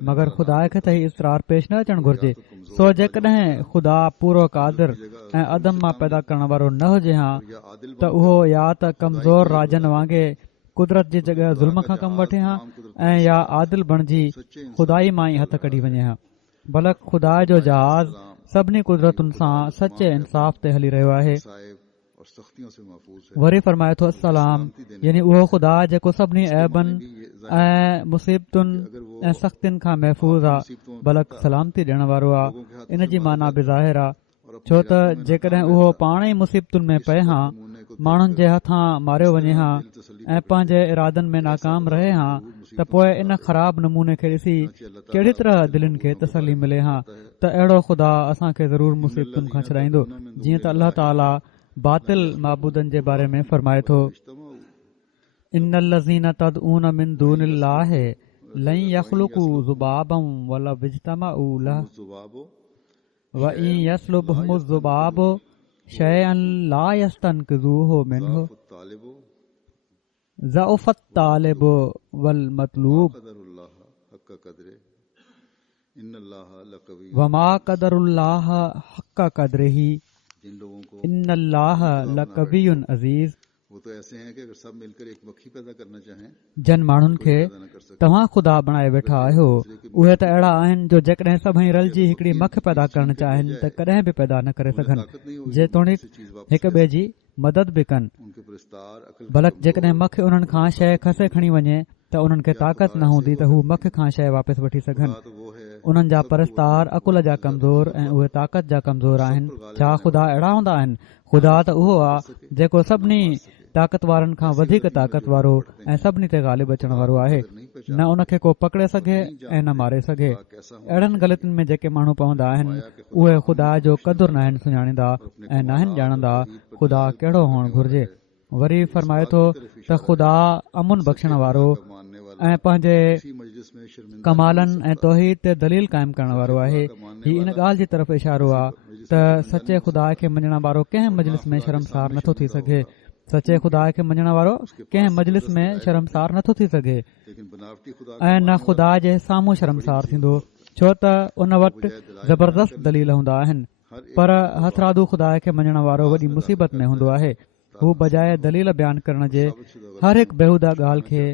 मगर ख़ुदा खे त ही इसरार पेश न अचणु घुर्जे। सो जेकॾहिं ख़ुदा पूरो कादिर ऐं अदम मां पैदा करण वारो न हुजे हा त उहो या त कमज़ोर राजनि वांगुरु कुदरत जी जॻह ज़ुल्म खां कमु वठे हा ऐं या आदिल बणिजी खुदाई मां ई हथ कढी वञे हा। भला ख़ुदा जो जहाज़ सभिनी कुदरतुनि सां सचे इंसाफ़ ते हली रहियो आहे। वरी फरमाए थो सलाम, यानी उहो ख़ुदा जेको सभिनी ऐबनि ऐं मुसीबतुनि ऐं सख़्तियुनि खां महफ़ूज़ आहे, बलक सलामती ॾियण वारो आहे। इन जी माना बि ज़ाहिर आहे, छो त जेकॾहिं उहो पाण ई मुसीबतुनि में पए हा, माण्हुनि जे हथां मारियो वञे हा ऐं पंहिंजे इरादनि में नाकाम रहे हा त पोइ इन ख़राब नमूने खे ॾिसी कहिड़ी तरह दिलनि खे तसली मिले हा त अहिड़ो ख़ुदा असांखे ज़रूर मुसीबतुनि खां छॾाईंदो। जीअं त अल्लाह ताला बातिल माबूदनि जे बारे में फरमाए थो, इन्नल लज़ीना तदऊन मिन दूनिल्लाहि लन यख़्लुक़ू ज़ुबाबन वलव इज्तमऊ लह व इन यसलुबहुमुज़ ज़ुबाबु शयअन ला यस्तनक़िज़ूहु मिन्हु ज़अफ़त तालिबु वल मतलूब वमा क़दरुल्लाह हक़्क़ क़द्रिही इन्नल्लाह लक़वियुन अज़ीज़। वो तो ऐसे हैं कि अगर सब मिलकर एक मक्खी पैदा करना चाहें, जन माण्हुनि खे तव्हां ख़ुदा बणाए वेठा आहियो, उहे त अहिड़ा आहिनि जो जेकॾहिं सभई रलिजी हिकिड़ी मख पैदा करणु चाहिनि त कॾहिं बि पैदा न करे सघनि, जेतोणीक हिक ॿिए जी मदद बि कनि। बलक जेकॾहिं मख उन्हनि खां शइ खसे खणी वञे त उन्हनि खे ताक़त न हूंदी त हू मख खां शइ वापसि वठी सघनि। उन्हनि जा परस्तार अकुल जा कमज़ोर ऐं उहे ताक़त जा कमज़ोर आहिनि। छा ख़ुदा अहिड़ा हूंदा आहिनि? ख़ुदा त उहो आहे जेको सभिनी ताक़त वारनि खां वधीक ताक़त वारो ऐं सभिनी ते ग़ालिब अचण वारो आहे। न उन खे को पकड़े सघे ऐं न मारे सघे। अहिड़नि ग़लतियुनि में जेके माण्हू पवंदा आहिनि उहे ख़ुदा जो क़दुरु न आहिनि सुञाणींदा ऐं न आहिनि ॼाणंदा ख़ुदा कहिड़ो हुअणु घुर्जे। वरी फरमाए थो त ख़ुदा अमुन बख़्शण वारो ऐं पंहिंजे कमालनि ऐं तौहीद ते दलील क़ाइमु करण वारो आहे। हीउ इन ॻाल्हि जी तरफ़ इशारो आहे त सचे ख़ुदा खे मञण वारो कंहिं मजलिस में शर्मसार नथो थी सघे। सचे ख़ुदा खे मञण वारो कंहिं मजलिस में शर्मसार नथो थी सघे ऐं न ख़ुदा जे साम्हूं शर्मसार थींदो, छो त उन वटि ज़बरदस्त दलील हूंदा आहिनि। पर हथरादू ख़ुदा खे मञण वारो वॾी मुसीबत में हूंदो आहे। हू बजाए दलील बयानु करण जे हर हिकु बेहूदा ॻाल्हि खे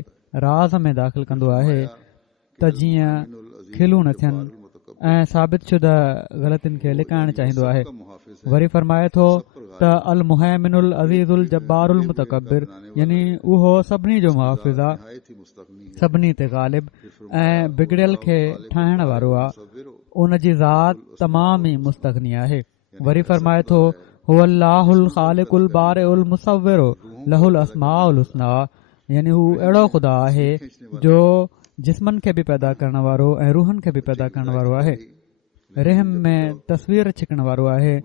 राज़ में दाख़िल कंदो आहे त जीअं खिलूं न थियनि ऐं साबित शुदा ग़लतियुनि खे लिकाइण चाहींदो आहे। वरी फरमाए थो त अल मुहैमिनुल अज़ीज़ुल जब्बारुल मुतकब्बिर, यानी उहो सभिनी जो मुहाफ़िज़ आहे, सभिनी ते ग़ालिब ऐं बिगड़ियल खे ठाहिण वारो आहे। उन जी ज़ात तमामु ई मुस्तग़नी आहे। वरी फरमाए थो हुवल्लाहुल ख़ालिकुल बारिउल मुसव्विरु लहुल अस्माउल हुस्ना, यानी हू अहिड़ो ख़ुदा आहे जो जिस्मनि खे बि पैदा करण वारो ऐं रूहनि खे बि पैदा करण वारो आहे। रहम में तस्वीर छिकण वारो आहे।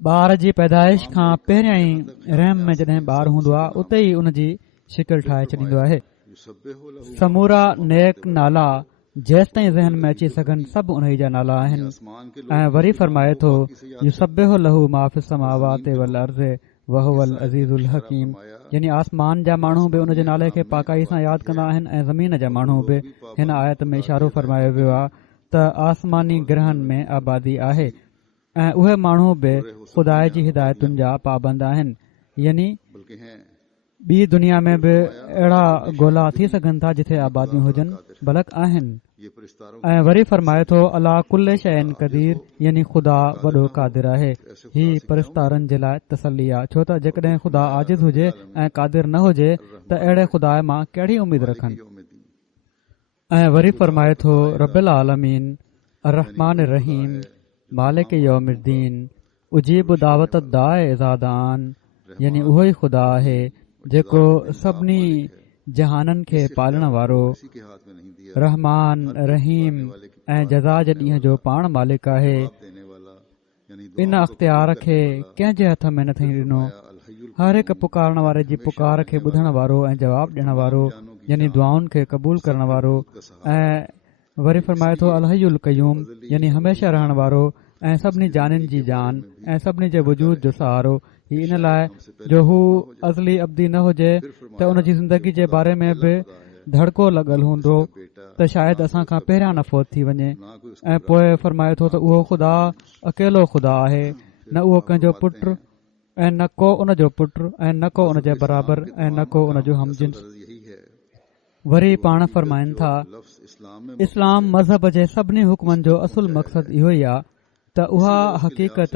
ॿार जी पैदाइश खां पहिरियां ई रहम में जॾहिं ॿारु हूंदो आहे उते ई उन जी शिकिल ठाहे छॾींदो आहे। समूरा नेक नाला जेसि ताईं ज़हन में अची सघनि सभु उन जा नाला आहिनि। ऐं वरी फरमाए थो युसब्बिहु लहू मा फ़िस समावाति वल अर्ज़ि व हुवल अज़ीज़ुल हकीम, यानी आसमान जा माण्हू बि उन जे नाले खे पाकाई सां यादि कंदा आहिनि ऐं ज़मीन जा माण्हू बि। हिन आयत में इशारो फरमायो वियो आहे त आसमानी ग्रहनि में आबादी आहे ऐं उहे माण्हू बि ख़ुदा जी हिदायतुनि जा पाबंद आहिनि। यानी ॿी दुनिया में बि अहिड़ा ॻोल्हा थी सघनि था जिथे आबादियूं हुजनि, बलक आहिनि। ऐं वरी फरमाए थो अला कुल शैइन क़दीर, यानी ख़ुदा वॾो क़ादिर आहे। ही परिस्तारनि जे लाइ तसली आहे, छो त जेकॾहिं ख़ुदा आजिज़ हुजे ऐं क़ादिर न हुजे त अहिड़े ख़ुदा मां कहिड़ी उमेद रखनि। ऐं वरी फरमाए थो रब्बिल आलमीन अर्रहमान रहीम मालिक यौमुद्दीन उजीब दावत दाए इज़ादान यानी उहो ई ख़ुदा आहे जेको सभिनी जहाननि खे पालण वारो किसी के हाथ में नहीं दिया, रहमान रहीम ऐं जज़ा जे ॾींहं जो पाण मालिक आहे। देने वाला यानी इन अख़्तियार खे कंहिंजे हथ में नथई ॾिनो। हर हिकु पुकारण वारे जी पुकार खे ॿुधण वारो ऐं जवाबु ॾियण वारो यानी दुआउनि खे क़बूल करण वारो। ऐं वरी फरमाए थो अलहयुल क़यूम यानी हमेशा रहण वारो ऐं सभिनी जाननि जी जान ऐं सभिनी जे वजूद जो सहारो। ही इन लाइ जो हू अज़ली अब्दी न हुजे त उन जी ज़िंदगी जे बारे में बि धड़को लॻल हूंदो त शायदि असां खां पहिरियां न फ़ौत थी वञे। ऐं पोइ फरमाए थो त उहो ख़ुदा अकेलो ख़ुदा आहे, न उहो कंहिंजो पुटु ऐं न को उन जो पुटु ऐं न को उन जे बराबरि ऐं न को उन जो हमजिन्स। यही है वरी पाण फरमाइनि था लफ्ज़ इस्लाम में इस्लाम मज़हब जे सभिनी हुकमनि जो असुल मक़सदु इहो ई आहे त उहा हक़ीक़त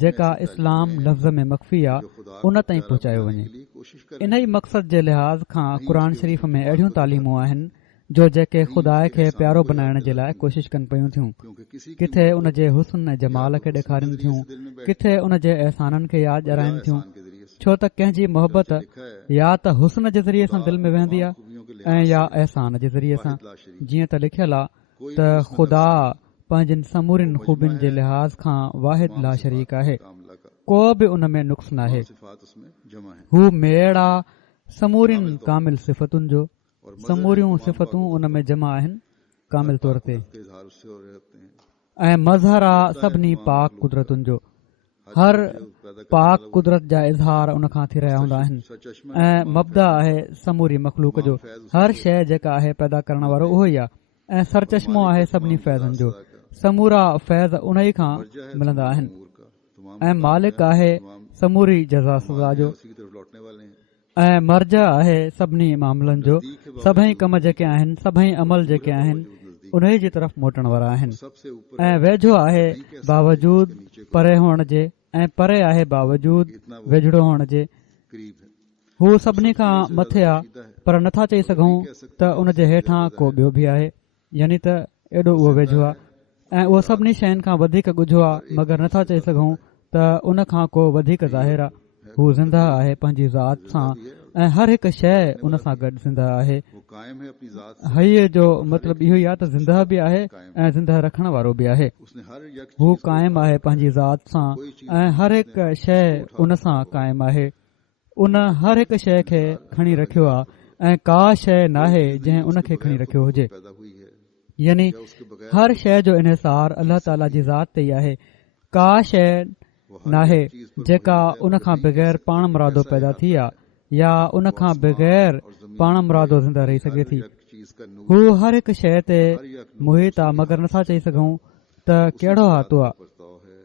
जेका इस्लाम लफ़्ज़ में मख़फ़ी आहे उन ताईं पहुचायो वञे। कोशिश कर इन ई मक़सद जे लिहाज़ खां क़ुर शरीफ़ में अहिड़ियूं तालीमूं आहिनि जो जेके ख़ुदा खे प्यारो बनाइण जे लाइ कोशिश कनि पयूं थियूं। क्योंकि किसी किथे उन जे हुस्न ऐं जमाल खे ॾेखारीनि थियूं, किथे उन जे अहसाननि खे यादि ॾियाराइनि थियूं। के जरिए से छो त कंहिंजी मोहबत या त हुस्न जे ज़रिए सां दिलि में वेहंदी आहे ऐं या अहसान जे ज़रिए सां। जीअं त लिखियलु आहे त ख़ुदा पंहिंजनि समूरिन ख़ूबियुनि जे लिहाज़ खां वाहिद ला शरीक आहे, कामला का को बि उन में नुक़्स नाहे। सिफात उसमें जमा है हू मेड़ आहे समूरिन कामिल सिफ़तुनि जो, समूरियूं सिफ़तूं उन में जमा आहिनि कामिल तौर ते। के इज़हार उससे हो रहे होते हैं। ऐं मज़हर आहे सभिनी पाक कुदरतुनि जो, हर पाक कुदरत जा इज़हार उन खां थी रहिया हूंदा आहिनि। ऐं मबदा आहे समूरी मख़लूक जो, हर शइ जेका आहे पैदा करण वारो उहो ई आहे। ऐं सरचश्मो आहे सभिनी फैज़नि जो, समूरा फैज़ उन ई खां मिलंदा आहिनि। ऐं मालिक आहे समूरी जज़ा सज़ा जो, उसी की तरफ लौटने वाले हैं। ऐं मर्ज आहे सभिनी मामलनि जो। सभई कम जेके आहिनि, सभई अमल जेके आहिनि उन जी तरफ़ मोटण वारा आहिनि। सबसे ऊपर ऐं वेझो आहे बावजूद परे हुअण जे, ऐं परे आहे बावजूद वेझड़ो हुअण जे। करीब है। हू सभिनी खां मथे आहे पर नथा चई सघूं त उन जे हेठां को ॿियो बि आहे, यानी त एॾो उहो वेझो आहे। ऐं उहो सभिनी शयुनि खां वधीक ॻुझो आहे, मगर नथा चई सघूं त उन खां को वधीक ज़ाहिर आहे। हू ज़िंदा आहे पंहिंजी ज़ात सां ऐं हर हिकु शइ उन सां गॾु ज़िंदा आहे। वो कायम है अपनी जात से। हईअ जो मतिलबु इहो ई आहे त ज़िंदा बि आहे ऐं ज़िंदा रखण वारो बि आहे। उसने हर यक हू क़ाइमु आहे पंहिंजी ज़ात सां ऐं हर हिकु शइ उन सां क़ाइमु आहे। उन हर हिकु शइ खे खणी रखियो आहे ऐं का शइ नाहे जंहिं उन खे खणी रखियो हुजे। पैदा हुई है यानी हर शइ जो इन्हिसार अल्लाह ताला जी ज़ात ते ई आहे। का शइ नाहे जेका उन खां बग़ैर पाण मुरादो पैदा थी आहे या उन खां बग़ैर पाण मुरादो ज़िंदा रही सघे थी। चीज का नूर हू हर हिकु शइ ते मुहित आहे, मगर नथा चई सघूं त कहिड़ो हाथो आहे। बरताव है।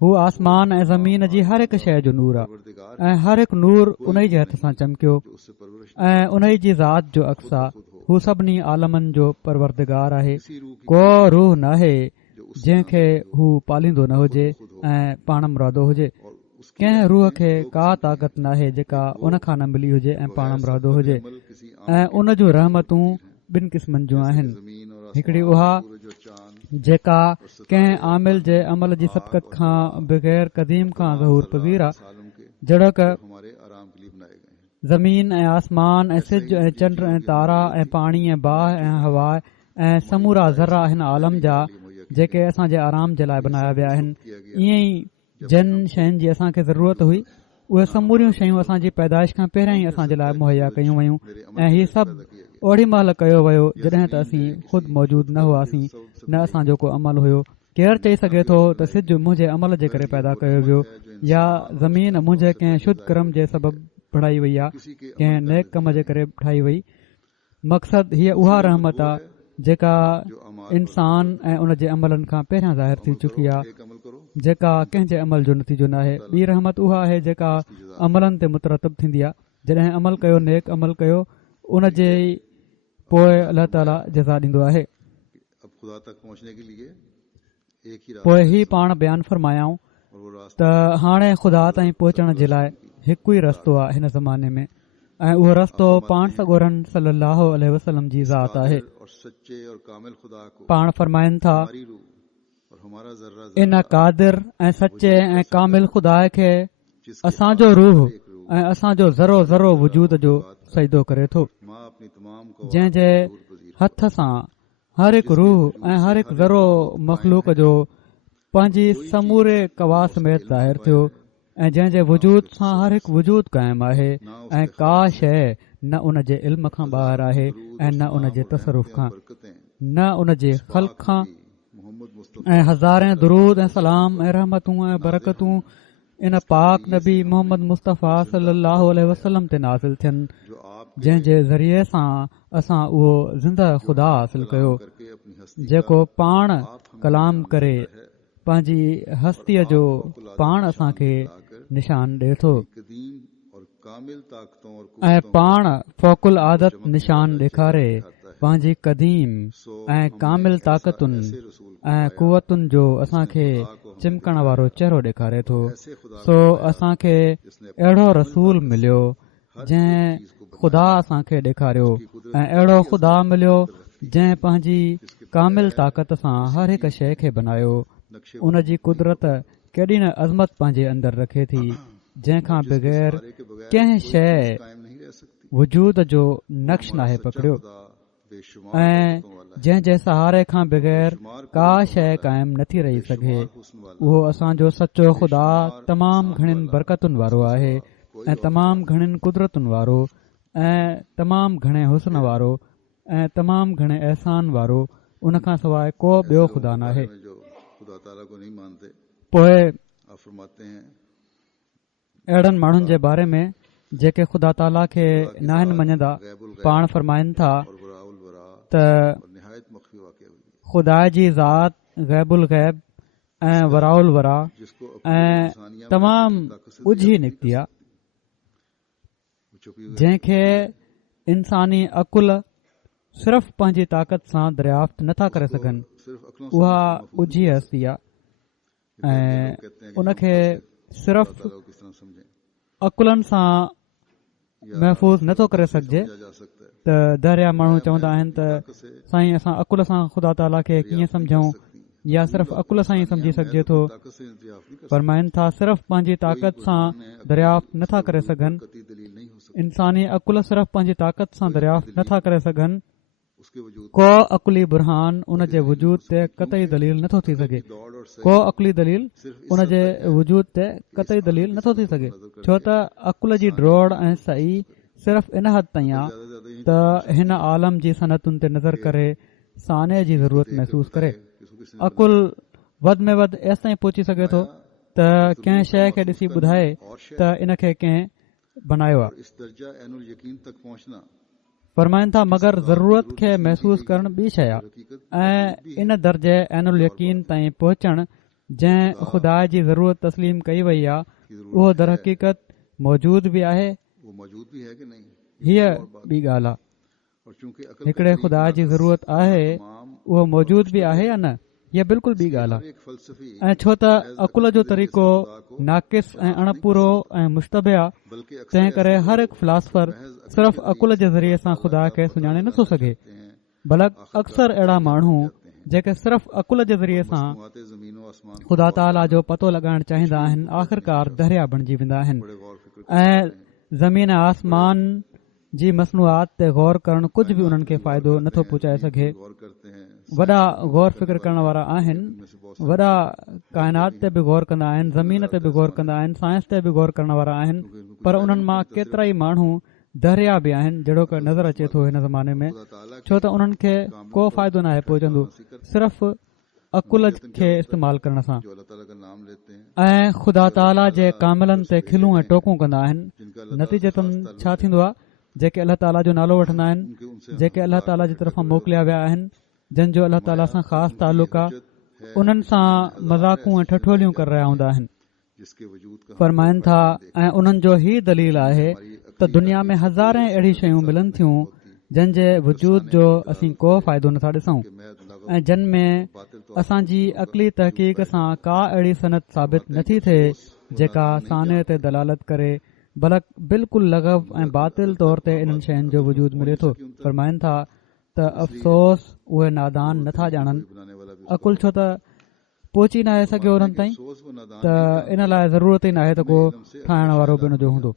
हू आसमान ऐं ज़मीन जी हर हिकु शइ जो नूर आहे परवरदिगार ऐं हर हिकु नूर उन ई जे हथ सां चमकियो उससे परवरिश ऐं उन ई जी ज़ात जो अक्स आहे। हू सभिनी आलमनि जो परवरदिगार आहे। किसी रूह की को रूह नाहे जंहिंखे हू पालींदो न हुजे ऐं पाण मुरादो हुजे। और उसकी कंहिं रूह खे का ताक़त नाहे जेका उन खां न मिली हुजे ऐं पाण मुरादो हुजे। अमल किसी ऐं उन जूं रहमतूं ॿिनि क़िस्मनि जूं आहिनि। जमीन और हिकिड़ी उहा सूरज और चांद जेका कंहिं आमिल जे अमल जी सबक़त खां बग़ैर क़दीम खां ज़हूर पज़ीर आहे, सालों के जहिड़ो क हमारे आराम के लिए बनाए गए हैं। ज़मीन ऐं आसमान ऐं सिज ऐं चंड ऐं तारा ऐं पाणी ऐं बाह ऐं हवा ऐं समूरा ज़रा हिन आलम जा जेके असांजे आराम जे लाइ बनाया विया आहिनि। ईअं ई जिन शयुनि जी असांखे ज़रूरत हुई उहे समूरियूं शयूं असांजी पैदाइश खां पहिरियां ई असांजे लाइ मुहैया कयूं वयूं ऐं हीउ सभु ओड़ी महिल कयो वियो जॾहिं त असीं ख़ुदि मौजूदु न हुआसीं, न असांजो को अमल हुयो। केरु चई सघे थो त सिज मुंहिंजे अमल जे करे पैदा कयो वियो या ज़मीन मुंहिंजे कंहिं शुद्ध कर्म जे सबबु बढ़ाई वई आहे, कंहिं नेक कम जे करे ठाही वई। मक़सदु हीअ उहा रहमत आहे जेका इंसान ऐं उन जे अमलनि खां पहिरियां ज़ाहिर थी चुकी आहे, एक अमल करो जेका कंहिंजे अमल जो नतीजो न आहे। ॿी रहमत उहा आहे जेका अमलनि ते मुतरतब थींदी आहे। जॾहिं अमल कयो, नेक अमल कयो, उन जे पोइ अल्लाह ताला जज़ा ॾींदो आहे। अब खुदा तक पहुंचने के लिए एक ही रास्ता पोइ ही पाण बयानु फरमायाऊं और वो रास्ता त हाणे ख़ुदा ताईं पहुचण जे लाइ हिकु ई रस्तो आहे हिन ज़माने में ऐं उहो रस्तो पाण सॻोरन सलाहु वसलम जी ज़ात आहे। और सच्चे और कामिल खुदा को पाण फरमाइनि था हमारी रूह और हमारा जर्रा इन कादिर ऐं सचे ऐं कामिल खुदा खे असांजो रूह ऐं असांजो ज़रो ज़रो वजूद जो सजदो करे थो, मां अपनी तमाम को जंहिं जे हथ सां हर हिकु रूह ऐं हर हिकु ज़रो मख़लूक जो पंहिंजी समूरे कवा समेत ज़ाहिर थियो ऐं जंहिं जे वजूद सां हर हिकु वजूद क़ाइमु आहे ऐं का शइ न उन जे इल्म खां ॿाहिरि आहे ऐं न उन जे तसरुफ़ खां, न उन जे ख़ल्क़ खां। मोहम्मद मुस्तफा ऐं हज़ारे दुरूद ऐं सलाम ऐं रहमतूं ऐं बरकतूं इन पाक नबी मोहम्मद मुस्तफ़ा सलाहु वसलम ते नाज़िल थियनि, जो आप जंहिं जे ज़रिए सां असां उहो ज़िंदह ख़ुदा हासिल कयो, करके अपनी हस्ती जेको पाण कलाम करे पंहिंजी हस्तीअ जो पाण असांखे निशान ॾिए थो कदीम और कामिल ताकतों और ऐं पाण फ़ौकुल आदत निशान ॾेखारे पंहिंजी क़दीम ऐं कामिल ताक़तुनि ऐं कुवतुनि जो असांखे चिमकण वारो चहिरो ॾेखारे थो। सो असांखे अहिड़ो रसूल मिलियो जंहिं ख़ुदा असांखे ॾेखारियो ऐं अहिड़ो ख़ुदा मिलियो जंहिं पंहिंजी कामिल ताक़त सां हर हिकु शइ खे बनायो। उन जी कुदरत केॾी न अज़मत पंहिंजे अंदरि रखे थी, जंहिंखां बग़ैर कंहिं शइ कायम नहीं रह सकती। वजूद जो नक्श नाहे पकड़ियो ऐं जंहिं जे सहारे खां बग़ैर का शइ क़ाइमु नथी रही सघे। उहो असांजो सचो ख़ुदा तमामु घणनि बरकतुनि वारो आहे ऐं तमामु घणनि कुदरतुनि वारो ऐं तमामु घणे हुस्न वारो ऐं तमामु घणे अहसान वारो। उन खां सवाइ को ॿियो ख़ुदा नाहे। जो खुदा ताला को नहीं मानते, पोइ आप फरमाते हैं अहिड़नि माण्हुनि जे बारे में जेके ख़ुदा ताला खे नाहिनि मञंदा, पाण फरमाइनि था और वराउल वरा त और निहायत मख्फी वाक़या हुई ख़ुदा जी ज़ात गैबुल गैब ऐं वराउल वरा जिसको ऐं तमामु ॻुझी निकिती आहे, छुपी हुई जंहिंखे इंसानी अकुल सिर्फ़ पंहिंजी ताक़त सां दरियाफ़्त नथा करे सघनि। सिर्फ अकलों उहा ॻुझी हस्ती आहे ऐं उनखे सिर्फ़ ताला को किस तरह समझें अकुलनि सां महफ़ूज़ नथो करे सघिजे। किया जा सकता है। त दरिया माण्हू चवंदा आहिनि त साईं असां अकुल सां ख़ुदा ताला खे कीअं सम्झूं, या सिर्फ़ अकुल सां ई सम्झी सघिजे थो। ताकत से इंतजाफ नहीं कर फरमाइनि था सिर्फ़ पंहिंजी ताक़त सां दरियाफ़्त नथा करे सघनि, सकती, दलील नहीं हो सकती इंसानी अकुल सिर्फ़ पंहिंजी ताक़त सां दरियाफ़्त नथा करे सघनि। उसके वजूद को अकुली बुरहान उन जे वजूद ते कतई दलील नथो थी सघे। दौड़ और सही को अकुली दलील उन जे वजूद ते कतई दलील नथो थी सघे, छो त अकुल जी ड्रोड़ ऐं सही सिर्फ़ इन हद ताईं आहे त हिन आलम जी सनतुनि ते नज़र करे साने जी ज़रूरत महसूस करे। अकुल वधि में वधि एसि ताईं पहुची सघे थो त कंहिं शइ खे ॾिसी ॿुधाए त इन खे कंहिं बनायो आहे। इस दर्जा ऐनुल यकीन तक पहुंचना फरमाइनि था मगर ज़रूरत खे महसूस करणु ॿी शइ आहे ऐं इन दर्जे ऐनुल यकीन ताईं पहुचणु जंहिं ख़ुदा जी ज़रूरत तस्लीम कई वई आहे उहो दर हक़ीक़त मौजूद बि आहे। वो मौजूद भी है कि नहीं, हीअ ॿी ॻाल्हि आहे। और चूंकि अकल हिकिड़े ख़ुदा जी ज़रूरत आहे उहो मौजूद बि आहे या न, हीअ बिल्कुलु ॿी ॻाल्हि आहे। एक फलसफी ऐं छो त अकुल जो तरीक़ो नाक़िस ऐं अणपूरो ऐं मुश्तबे आहे, बल्कि अक्सर तंहिं करे हर हिकु फिलासफ़र सिर्फ़ अकुल जे ज़रिए सां ख़ुदा खे सुञाणे नथो सघे। बल्कि अक्सर अहिड़ा माण्हू जेके सिर्फ़ अकुल जे ज़रिए सां बातें ज़मीन और आसमान ख़ुदा ताला जो पतो लॻाइणु चाहींदा आहिनि, आख़िरकार दरिया बणिजी वेंदा आहिनि बड़े गौर फिक्र ऐं ज़मीन आसमान जी मसनूआत ते गौर करणु कुझु बि उन्हनि खे फ़ाइदो नथो पहुचाए सघे। गौर करते हैं, वॾा गौर फिक्र करण वारा आहिनि, वॾा काइनात ते बि गौर कंदा आहिनि, ज़मीन ते बि गौर कंदा आहिनि, साइंस ते बि गौर करण वारा आहिनि, पर उन्हनि मां केतिरा ई माण्हू दरिया बि आहिनि जहिड़ो की नज़र अचे थो हिन ज़माने में, छो त उन्हनि खे को फ़ाइदो नाहे पहुचंदो सिर्फ़ अकुल खे इस्तेमालु करण सां। जो अल्लाह ताला का नाम लेते हैं, ऐं ख़ुदा ताला जे कामिलनि ते खिलूं ऐं टोकूं कंदा आहिनि। नतीजतन छा थींदो आहे, जेके अल्लाह ताला जो नालो वठंदा आहिनि, जेके अल्लाह ताला जी तरफ़ां मोकिलिया विया आहिनि, जंहिंजो अल्लाह ताला सां ख़ासि तालुक़ आहे, उन्हनि सां मज़ाक़ूं ऐं ठठोलियूं करे रहिया हूंदा आहिनि। जिसके वजूद का फरमाइनि था ऐं उन्हनि जो ही दलील आहे त दुनिया में हज़ारे अहिड़ी शयूं मिलनि थियूं जंहिं जे वजूद जो असीं को फ़ाइदो नथा ॾिसूं ऐं जिन में असांजी अक़ली तहक़ीक़ सां का अहिड़ी सनत साबित नथी थिए जेका साने ते दलालत करे बल्कि बिल्कुलु लॻव ऐं बातिल तौर ते इन्हनि शयुनि जो वजूद मिले थो। फरमाइनि था त अफ़सोस उहे नादान नथा ॼाणनि, अकुल छो त पहुची न आहे सघियो उन्हनि ताईं, त इन लाइ ज़रूरत ई न आहे त को ठाहिण वारो बि हुनजो हूंदो।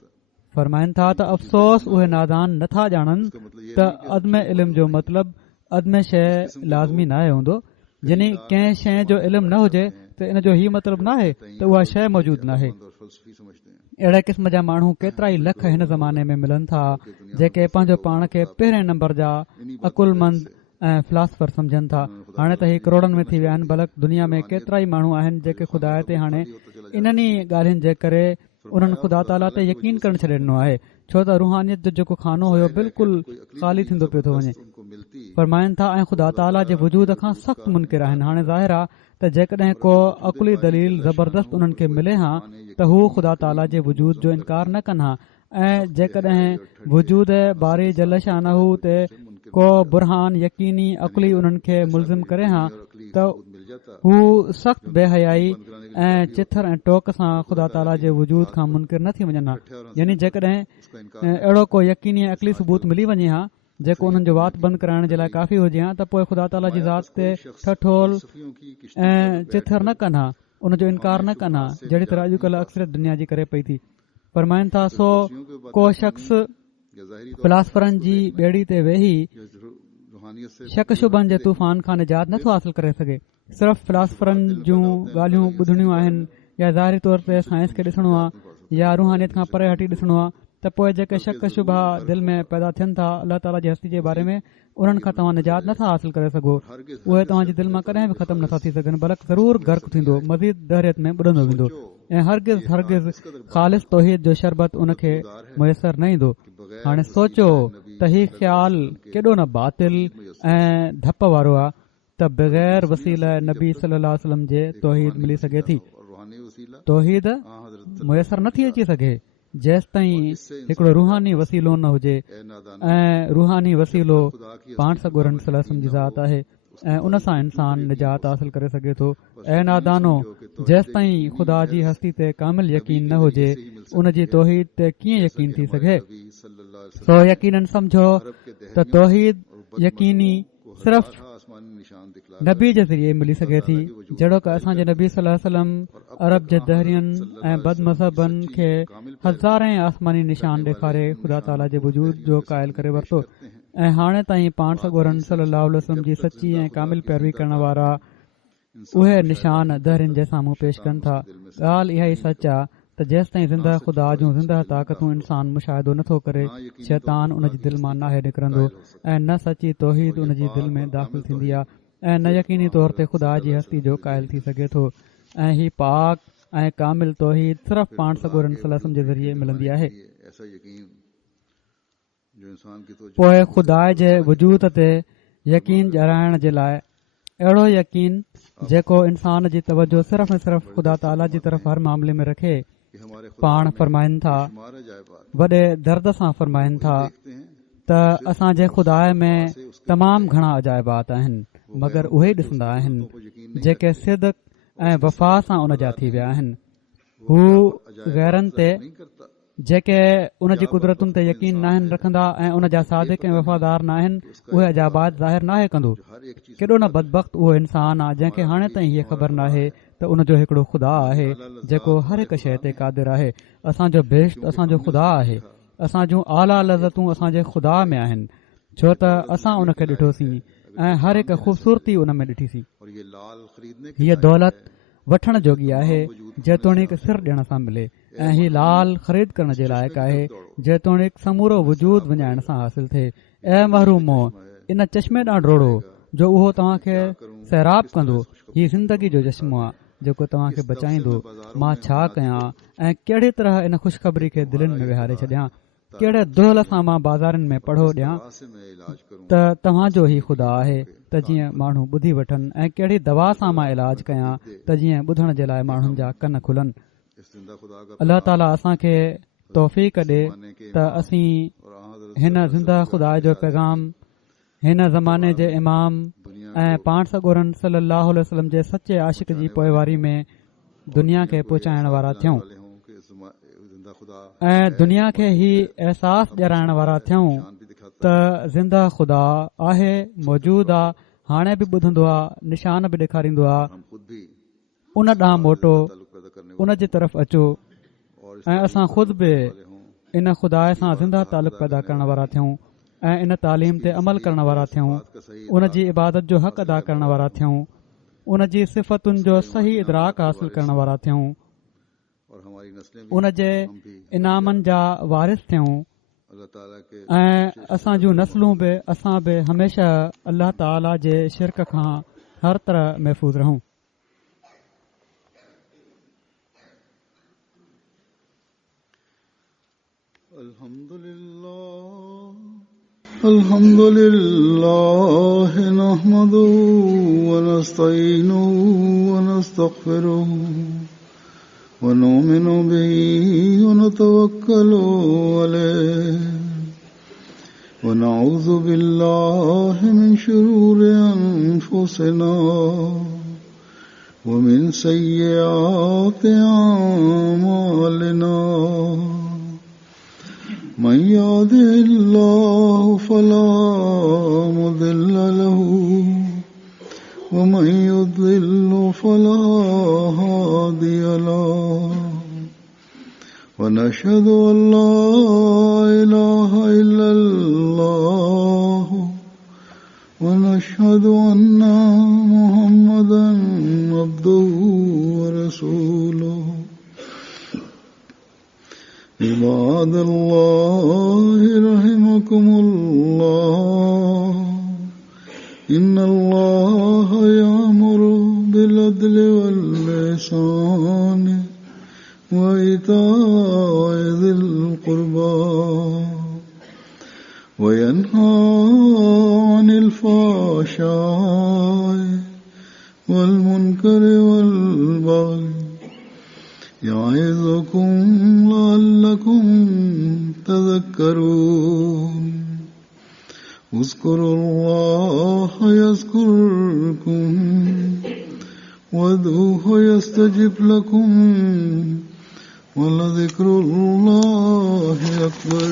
फरमाइनि था त अफ़सोस उहे नादान नथा ॼाणनि त अदम इल्म जो मतिलबु अदम शइ लाज़मी न आहे हूंदो। यानी कंहिं शइ जो इल्मु न हुजे त इन जो हीउ मतिलबु न आहे त उहा शइ मौजूदु न आहे। अहिड़े क़िस्म जा माण्हू केतिरा ई लख हिन ज़माने में मिलनि था जेके पंहिंजो पाण खे पहिरें नंबर जा अकुलमंद ऐं फिलासफर सम्झनि था। हाणे त ही करोड़नि में थी विया आहिनि, बल्कि दुनिया में केतिरा ई माण्हू आहिनि जेके ख़ुदा ते हाणे इन्हनि ई ॻाल्हियुनि जे करे उन्हनि ख़ुदा ताला ते यकीन करणु छॾे ॾिनो आहे, छो त रूहानियत जो जेको खानो हुयो बिल्कुलु ख़ाली थींदो पियो थो वञे। फरमाइनि था ऐं ख़ुदा ताला जे वजूद खां सख़्तु मुनकिर आहिनि। हाणे ज़ाहिर आहे त जेकॾहिं को अकुली दलील ज़बरदस्त उन्हनि खे मिले हा त हू ख़ुदा ताला जे वजूद जो इनकार न कनि हा, ऐं जेकॾहिं वजूद बारी जल शानहू ते को बुरहान यकीनी अकुली उन्हनि खे मुलज़िम करे हा त हू सख़्त बेहयाई ऐं चिथर ऐं टोक सां ख़ुदा ताला जे वजूद खां मुनकिर न थी वञनि हा। यानी जेकॾहिं अहिड़ो को यकीनी अकली सबूत मिली वञे हा जेको उन्हनि जो वात बंदि कराइण जे लाइ काफ़ी हुजे हा त पोइ ख़ुदा ताला जी ज़ात ते ठठोल ऐं चिथर न कनि हा, उनजो इनकार न कनि हा, जहिड़ी तरह अॼुकल्ह अक्सर दुनिया जी करे पई थी। फरमाइनि था सो को शख़्स फिलासफरनि जी ॿेड़ी ते वेही शक शुबनि जे तूफ़ान खां निजात नथो हासिल करे सघे। सिर्फ़ फिलासफरनि जूं ॻाल्हियूं ॿुधणियूं आहिनि या ज़ाहिरी तौर ते साइंस खे ॾिसणो आहे या रूहानियत खां परे हटी ॾिसणो आहे त पोइ जेके शक शुबा दिलि में पैदा थियनि था अलाह ताला जी हस्ती जे बारे में, उन्हनि खां तव्हां निजात नथा हासिल करे सघो। उहे तव्हांजी दिलि मां कॾहिं बि ख़तमु नथा थी सघनि, बल्कि ज़रूरु गर्क थींदो, मज़ीद दहरियत में ॿुॾंदो वेंदो ऐं हरगिज़ ख़ालिस तौहीद जो शरबत उनखे मुयसर न ईंदो। हाणे सोचो त हीउ ख़्यालु केॾो न बातिल ऐं धप वारो आहे त बग़ैर वसीला नबी सल्लल्लाहु अलैहि वसल्लम जे तौहीद मिली सघे थी। तौहीद मुयसर नथी अची सघे जेसि ताईं हिकिड़ो रूहानी वसीलो न हुजे, ऐं रूहानी वसीलो पाण सॻोरनि सल्लल्लाहु अलैहि वसल्लम जी ज़ात आहे ऐं उन सां इंसान निजात हासिल करे सघे थो। ऐं नादानो, जेसि ताईं ख़ुदा जी हस्ती ते कामिल यकीन न हुजे उन जी तौहीद ते कीअं यकीन थी सघे। सो यकीनन समझो त तौहीद यकीनी सिर्फ़ नबी जे ज़रिए मिली सघे थी, जहिड़ो कि असांजे नबी सल्लल्लाहु अलैहि वसल्लम अरब जे दहरियनि ऐं बदमज़हबनि खे हज़ारे आसमानी निशान ॾेखारे ख़ुदा ताला जे वजूद जो क़ाइल करे वरितो ऐं हाणे ताईं पाण सॻोरनि सल्लल्लाहु अलैहि वसल्लम जी सची ऐं कामिल पैरवी करण वारा उहे निशान दहरियुनि जे साम्हूं पेश कनि था। ॻाल्हि इहा ई सच आहे त जेसि ताईं ज़िंदा ख़ुदा जूं ज़िंदा ताक़तूं इंसान मुशाहिदो नथो करे, शैतान उन जी दिलि मां नाहे निकिरंदो ऐं न सची तौहीद उन जी दिलि में दाख़िल थींदी आहे ऐं न यकीनी तौर ते ख़ुदा जी हस्ती जो क़ाइल थी सघे थो। ऐं ही पाक ऐं कामिल तौहीद सिर्फ़ पाण सॻोरनि सल्लल्लाहु अलैहि वसल्लम जे ज़रिए मिलंदी आहे। पोइ ख़ुदा जे वजूद ते यकीन ॼाणाइण जे लाइ अहिड़ो यकीन जेको इंसान जी तवजो सिर्फ़ ऐं सिर्फ़ ख़ुदा ताला जी तरफ़ हर मामले में रखे। पाण फरमाइनि था, वॾे दर्द सां फरमाइनि था त असांजे ख़ुदा में तमामु घणा अजाइबात आहिनि, मगर उहे ॾिसंदा आहिनि जेके सिदक ऐं वफ़ा सां उन जा थी विया आहिनि। हू गैरनि ते जेके उन जी कुदरतुनि ते यकीन नाहिनि रखंदा ऐं उन जा सादिक ऐं वफ़ादार न आहिनि, उहे अजाबात ज़ाहिर नाहे कंदो। केॾो न बदबख़्त उहो इंसान आहे जंहिंखे हाणे ताईं हीअ ख़बर नाहे त उन जो हिकिड़ो ख़ुदा आहे जेको हर हिकु शइ ते क़ादिर आहे। असांजो बेश्त असांजो ख़ुदा आहे, असां जूं आला लज़तूं असांजे ख़ुदा में आहिनि, छो त असां उन खे ॾिठोसीं ऐं हर हिकु ख़ूबसूरती उन में ॾिठीसीं। हीअ दौलत वठण जोगी आहे जेतोणीकि सिर ॾियण सां मिले, ऐं हीउ लाल ख़रीद करण जे लाइक़ु आहे जेतोणीकि समूरो वजूद विञाइण सां हासिल थिए। ऐं महरूमो, इन चश्मे ॾांहुं डोड़ो जो उहो तव्हां खे सैराब कंदो। हीउ ज़िंदगी जो चश्मो आहे जेको तव्हां खे बचाईंदो। मां छा कयां ऐं कहिड़ी तरह इन ख़ुशख़बरी खे दिलनि में विहारे छॾियां, कहिड़े दोहल सां मां बाज़ारनि में पढ़ो ॾियां त तव्हांजो ई ख़ुदा आहे त जीअं माण्हू ॿुधी वठनि, ऐं कहिड़ी दवा सां मां इलाज कयां त जीअं ॿुधण जे लाइ माण्हुनि जा कन खुलनि। अलाह ताला असांखे तौफ़ीक़ ॾे त असीं हिन ज़िंदा ख़ुदा जो पैगाम हिन ज़माने जे इमाम ऐं पाण सॻोरनि सल्लल्लाहु अलैहि वसल्लम जे सचे आशिक़ जी पोइवारी में दुनिया खे पहुचाइण वारा थियूं। ऐं दुनिया खे ही अहसास ॾियाराइण वारा थियूं त ज़िंदा ख़ुदा आहे, मौजूद आहे, हाणे बि ॿुधंदो आहे, निशान बि ॾेखारींदो आहे। उन ॾांहुं मोटो, उन जी तरफ़ अचो ऐं असां ख़ुदि बि इन ख़ुदा सां ज़िंदा तालुक़ पैदा करण वारा थियूं ऐं इन तालीम ते अमल करण वारा थियूं, उन जी इबादत जो हक़ अदा करण वारा थियूं, उन जी सिफ़तुनि जो सही इदराक हासिल करण वारा थियूं, उन जे इनामनि जा वारिस थियूं ऐं असां जूं नस्लूं बि असां बि हमेशह अल्लाह ताला जे शिरक खां हर तरह महफ़ूज़ रहूं। الحمد لله نحمده ونستعينه ونستغفره ونؤمن به ونتوكل عليه ونعوذ بالله من شرور أنفسنا ومن سيئات أعمالنا من يهده الله فلا مضل له ومن يضلل فلا هادي له ونشهد أن لا إله إلا الله ونشهد أن محمدا عبده ورسوله عباد الله رحمكم الله إن الله يأمر بالعدل والإحسان وإيتاء ذي القربى وينهى عن الفحشاء والمنكر والبغي يعظكم لعلكم تذكرون اذكروا الله يذكركم وادعوه يستجب لكم ولذكر الله أكبر.